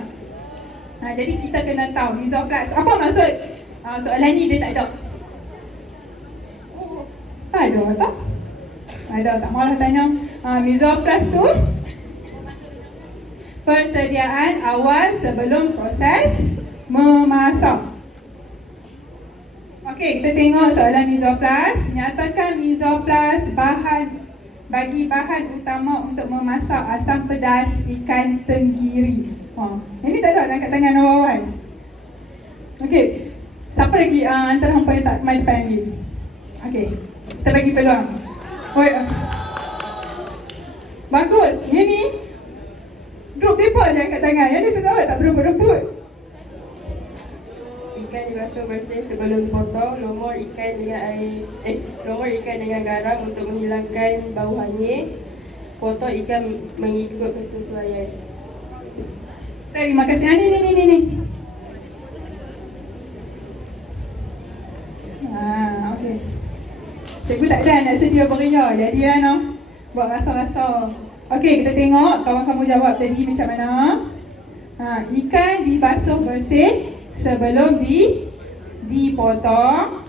Jadi kita kena tahu Mizo Plus. Apa maksud soalan ni dia tak ada? Ada tak? Ada tak? Malah tanya Mizo Plus tu persediaan awal sebelum proses memasak. Okey, kita tengok soalan Mizo Plus. Nyatakan Mizo Plus bagi bahan utama untuk memasak asam pedas ikan tenggiri. Ini tak ada kat tangan awal-awal. Okey, siapa lagi antara hampa yang tak main depan ni? Okey, kita bagi peluang. Bagus, yang ni grup mereka je kat tangan. Yang ni tak tahu tak berebut-rebut. Ikan dibasuh bersih sebelum dipotong. Lumur ikan dengan garam untuk menghilangkan bau hanyir. Potong ikan mengikut kesesuaian. Terima kasih. Ni. Okey. Cikgu tak ada nak sedia beria. Jadi buat rasa-rasa. Okey, kita tengok kawan kamu jawab tadi macam mana. Ikan dibasuh bersih sebelum dipotong.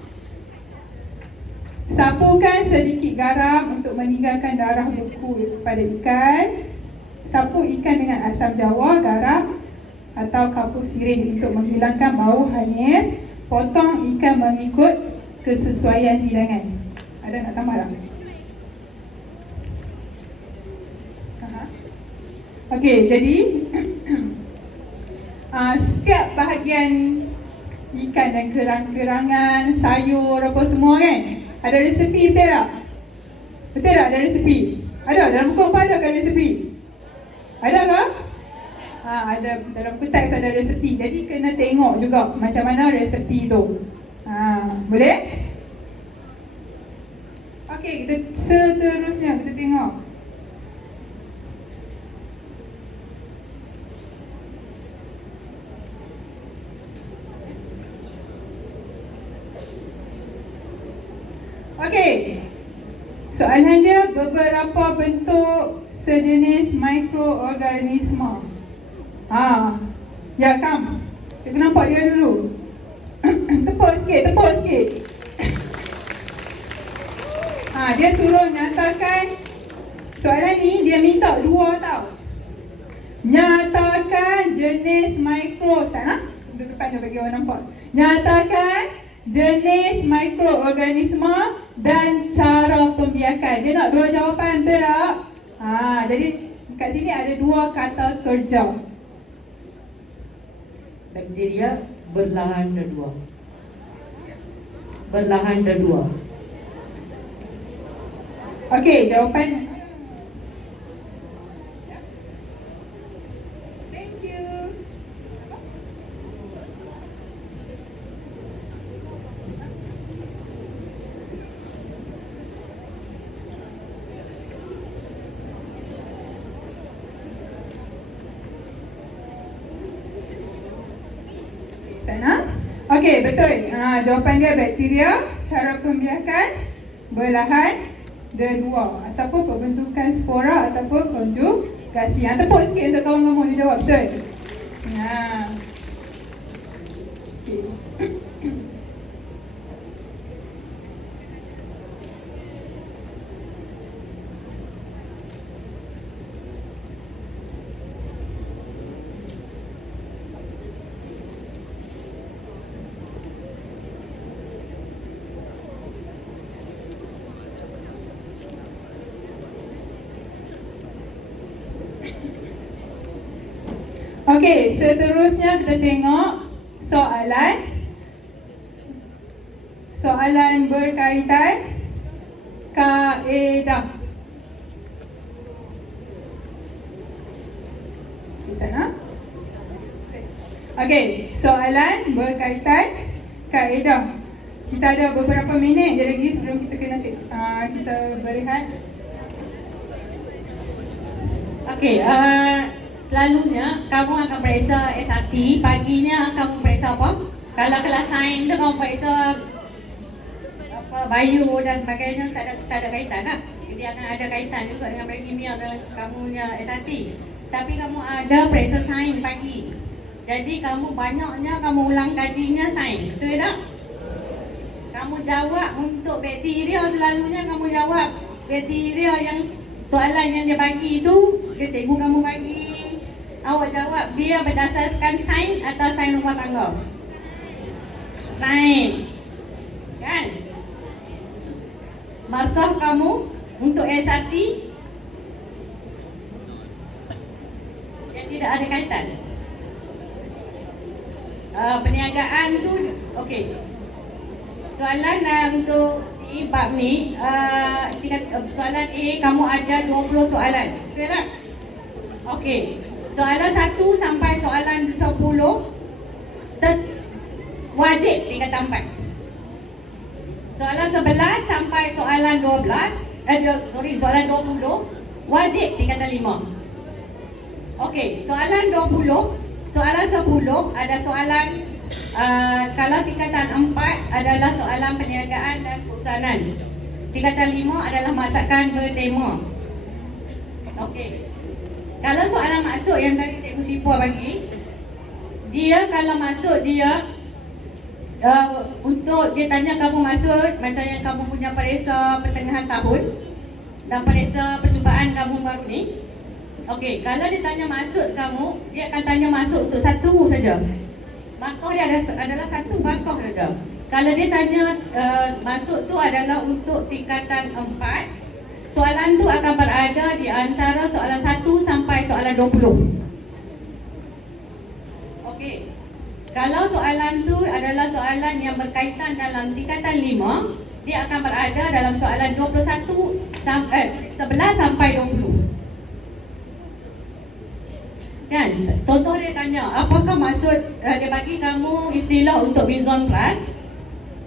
Sapukan sedikit garam untuk meninggalkan darah beku pada ikan. Sapu ikan dengan asam jawa, garam atau kapur sirih untuk menghilangkan bau hanyir. Potong ikan mengikut kesesuaian hidangan. Ada nak tambah tak? Okey, jadi setiap bahagian ikan dan kerang-kerangan, sayur apa semua kan, ada resepi, betul tak? Betul tak ada resepi? Ada? Dalam buku apa ada kan resepi? Ada ke? Ada dalam buku teks ada resepi. Jadi kena tengok juga macam mana resepi tu. Boleh? Okey, kita seterusnya kita tengok. Okey. Soalan dia, beberapa bentuk sejenis mikroorganisma. Ya, Kam. Cikgu nampak dia dulu. Tepuk sikit. Dia suruh nyatakan. Soalan ni dia minta dua tau. Nyatakan jenis mikro. Sana? Duduk depan dia bagi orang nampak. Nyatakan jenis mikroorganisma dan cara pembiakan. Dia nak dua jawapan, betul tak? Jadi kat sini ada dua kata kerja. Bakteria berlahan kedua. Okey, jawapan. Thank you. Sana? Okey, betul. Jawapan dia bakteria, cara pembiakan berlahan kedua ataupun pembentukan spora ataupun konjugasi. Tepuk sikit untuk kawan-kawan dia jawab betul. Okey. Okey, seterusnya kita tengok soalan berkaitan kaedah. Di sana. Okey, soalan berkaitan kaedah. Kita ada beberapa minit je lagi sebelum kita berehat. Okey, selalunya kamu akan periksa SRT, paginya kamu periksa apa? Kalau kelas sains tu kamu periksa apa, bio dan sebagainya, tak ada kaitan tak? Jadi akan ada kaitan juga dengan biokimia dalam kamu punya SRT. Tapi kamu ada periksa sains pagi. Jadi kamu banyaknya kamu ulang kajinya sains, betul tak? Kamu jawab untuk bakteria, selalunya kamu jawab bakteria yang soalan yang dia bagi tu, dia cikgu kamu bagi. Awak jawab dia berdasarkan sains atau sains rumah tangga? Sains. Kan? Markah kamu untuk SRT yang tidak ada kaitan. Perniagaan tu, okey. Soalan untuk di bab ni, soalan A kamu ada 20 soalan. Betul tak? Okey. Soalan 1 sampai soalan 10 wajib tingkatan 4. Soalan 11 sampai soalan soalan 20 wajib tingkatan 5. Okey, soalan 20, soalan 10 ada soalan kalau tingkatan 4 adalah soalan perniagaan dan perusahaan. Tingkatan 5 adalah masakan bertema. Okey. Kalau soalan maksud yang tadi Cikgu Sipua bagi, dia kalau masuk dia untuk dia tanya kamu masuk macam yang kamu punya periksa pertengahan tahun dan periksa percubaan kamu baru ni. Okey, kalau dia tanya masuk kamu, dia akan tanya masuk untuk satu saja. Markah dia adalah satu markah saja. Kalau dia tanya masuk tu adalah untuk tingkatan 4, soalan tu akan berada di antara soalan 1 sampai soalan 20. Okey. Kalau soalan tu adalah soalan yang berkaitan dalam tingkatan 5, dia akan berada dalam soalan 11 sampai 20. Kan? Contoh dia tanya, apakah maksud dia bagi kamu istilah untuk Bizon Plus.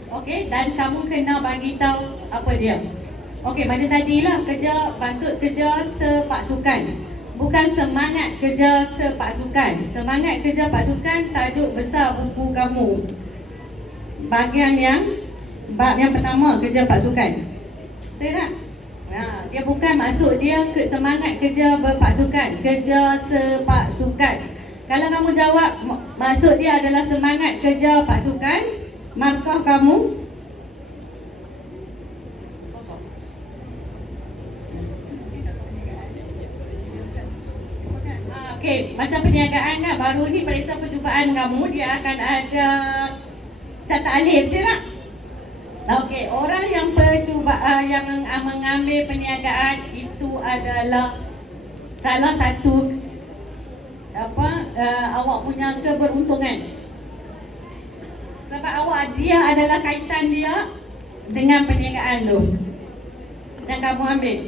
Okey, dan kamu kena bagi tahu apa dia. Okey, mana tadilah kerja maksud kerja sepasukan. Bukan semangat kerja sepasukan. Semangat kerja pasukan tajuk besar buku kamu. Bahagian yang bab yang pertama kerja pasukan. Betul tak? Dia bukan maksud dia semangat kerja berpasukan, kerja sepasukan. Kalau kamu jawab maksud dia adalah semangat kerja pasukan, markah kamu kosong. Okey, macam perniagaan kan, baru ni periksa percubaan kamu, dia akan ada tata alif, betul tak? Okey, orang yang yang mengambil perniagaan itu adalah salah satu awak punya keberuntungan. Sebab dia adalah kaitan dia dengan perniagaan tu yang kamu ambil.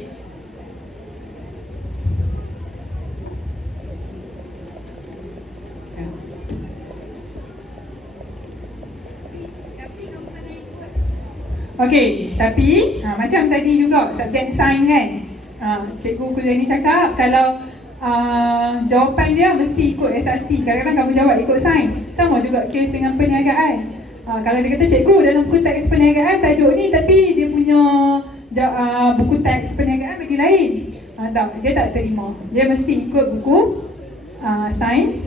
Okey, tapi macam tadi juga subjek sains kan, cikgu kuliah ni cakap kalau jawapan dia mesti ikut SRT. Kadang-kadang kamu jawab ikut sains. Sama juga kes dengan perniagaan. Kalau dia kata cikgu dalam buku teks perniagaan tajuk ni, tapi dia punya buku teks perniagaan bagi lain, tak, dia tak terima. Dia mesti ikut buku sains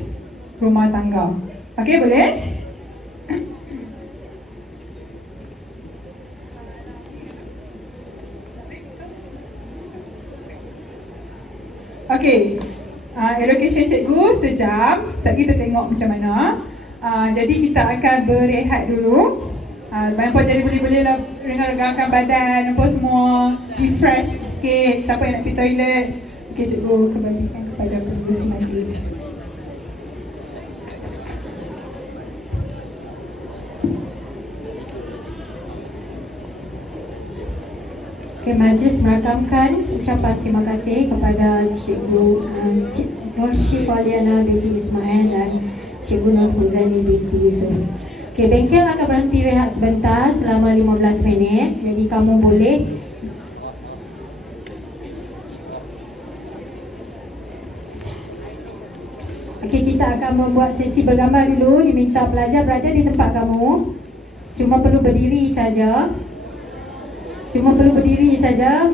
rumah tangga. Okey, boleh? Okey, allocation cikgu sejam. Sekejap kita tengok macam mana. Jadi kita akan berehat dulu. Nampak jadi boleh-bolehlah regangkan badan, apa semua, refresh sikit. Siapa yang nak pergi toilet, okey, cikgu kembalikan kepada pengurusi majlis. Okay, majlis merakamkan ucapan terima kasih kepada Cikgu Nur Syifaliana binti Ismail dan Cikgu Nur Fuzani binti Yusuf. Okay, bengkel akan berhenti rehat sebentar selama 15 minit. Jadi kamu boleh okay, kita akan membuat sesi bergambar dulu. Diminta pelajar berada di tempat kamu. Cuma perlu berdiri saja.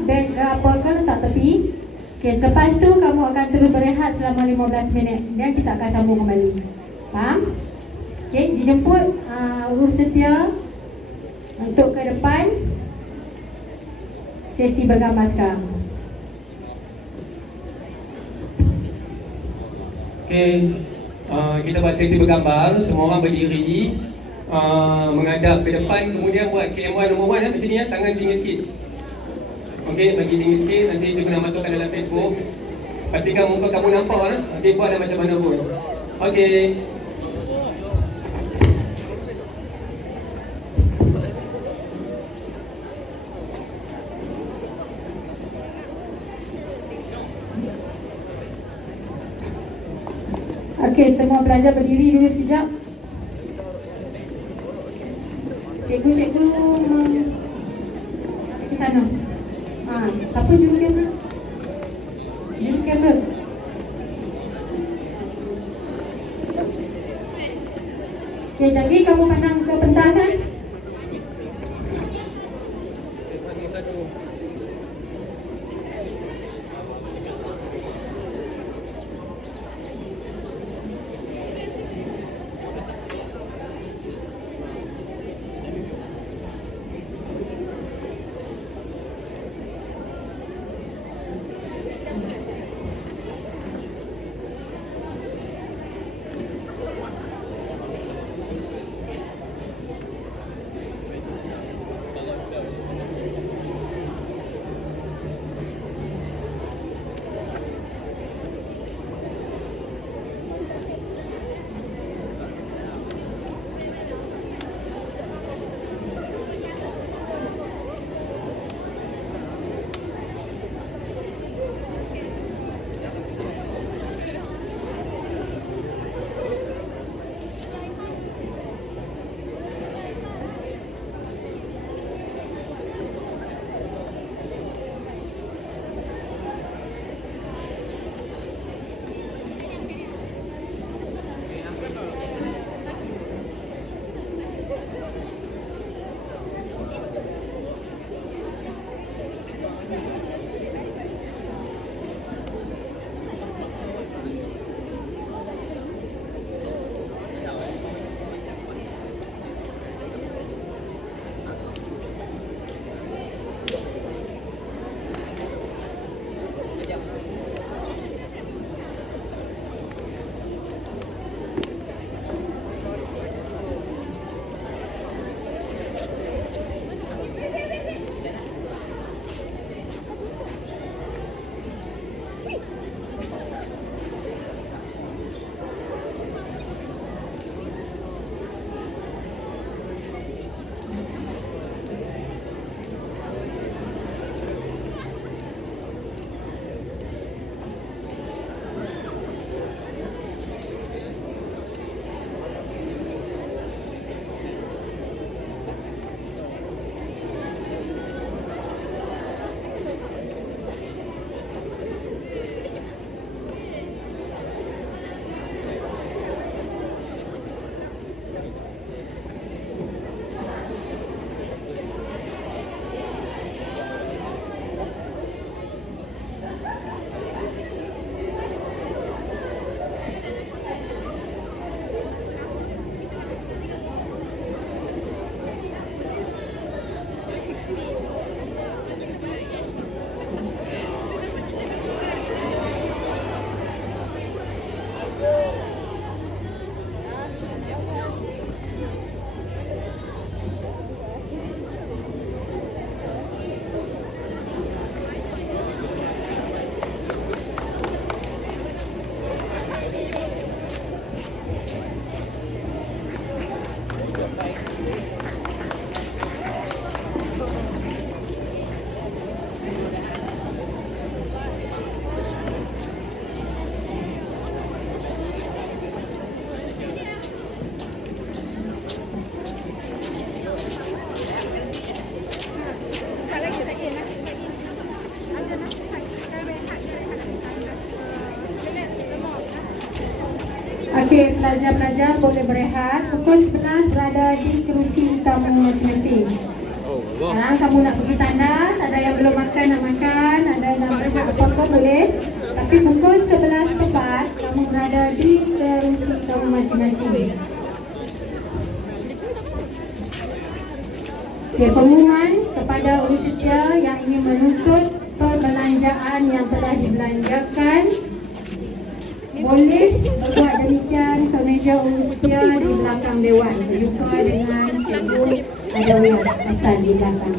Beg apa letak tepi. Okey, lepas tu kamu akan terus berehat selama 15 minit dan kita akan sambung kembali. Faham? Okey, dijemput urus setia untuk ke depan sesi bergambar sekarang. Okey, kita buat sesi bergambar. Semua orang berdiri, menghadap ke depan, kemudian buat KM1 nombor 1 macam ni ya, tangan tinggi sikit. Okey, bagi tinggi sikit, nanti cikgu nak masukkan dalam Facebook. Pastikan muka kamu nampak okey, buatlah macam mana pun. Okey. Okey, semua pelajar berdiri dulu sekejap. Cikgu ke sana. Siapa juru kamera? Juru kamera. Okey, jadi kamu pandang ke pentas kan? Okey, pelajar-pelajar boleh berehat. Pukul 11 berada di kerusi utama masing-masing. Sekarang kamu nak pergi tandas, ada yang belum makan nak makan, ada yang nak berehat apa-apa boleh. Tapi pukul 11 tepat kamu berada di kerusi utama masing-masing. Okey, pengumuman kepada urus setia yang ingin menuntut perbelanjaan yang telah dibelanjakan boleh berbuat demikian ke meja urus setia di belakang dewan. Berjumpa dengan Cikgu Adawiyah Hasan di belakang.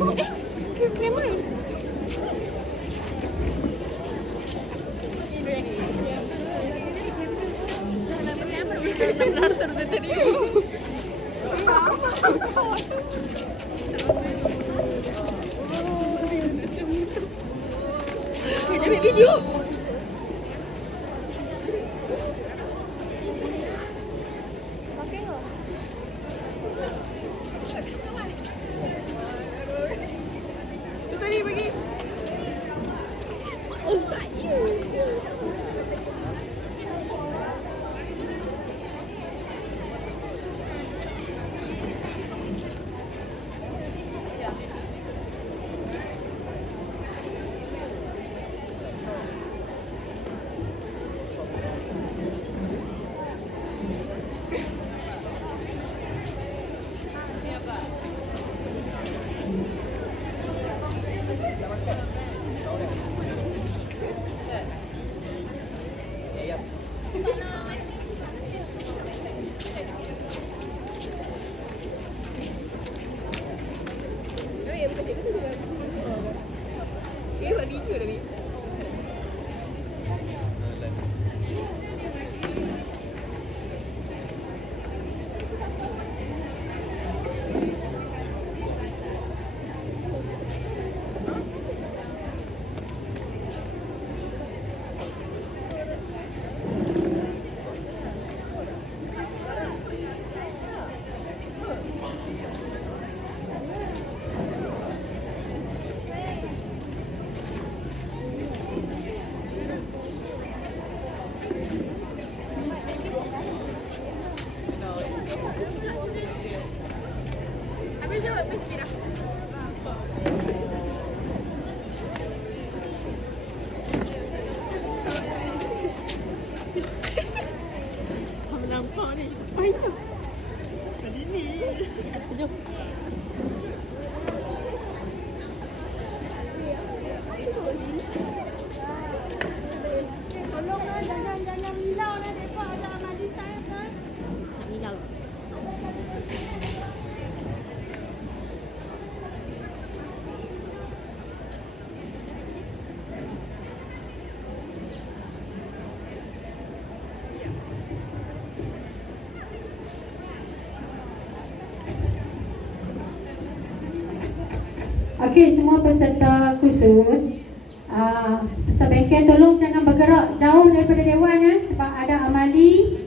Okey, semua peserta khusus, peserta bengkel tolong jangan bergerak jauh daripada dewan ya, sebab ada amali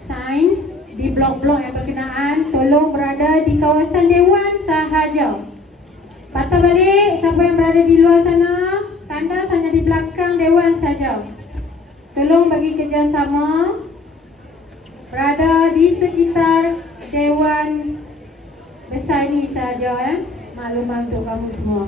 sains di blok-blok yang berkenaan. Tolong berada di kawasan dewan sahaja. Patah balik siapa yang berada di luar sana, tandas hanya di belakang dewan saja. Tolong bagi kerjasama berada di sekitar dewan besar ini saja ya. Maklumat untuk kamu semua.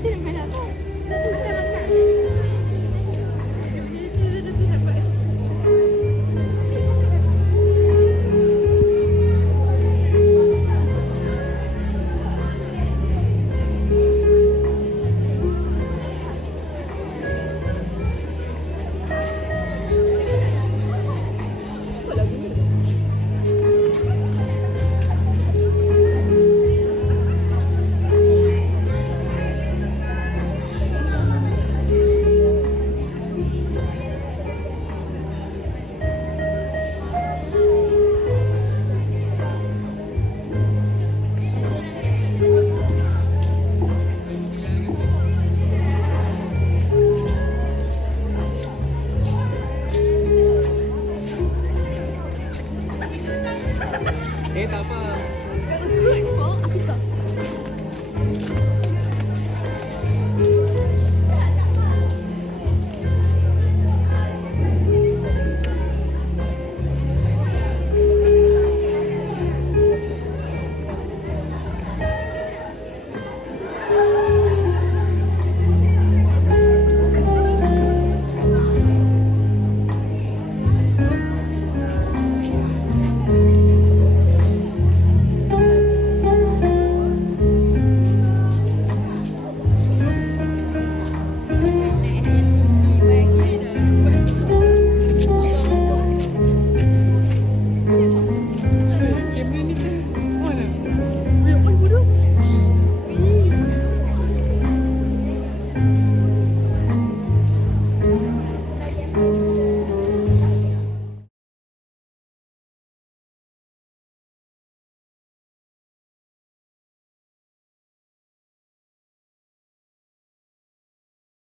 Masih dah nak tahu.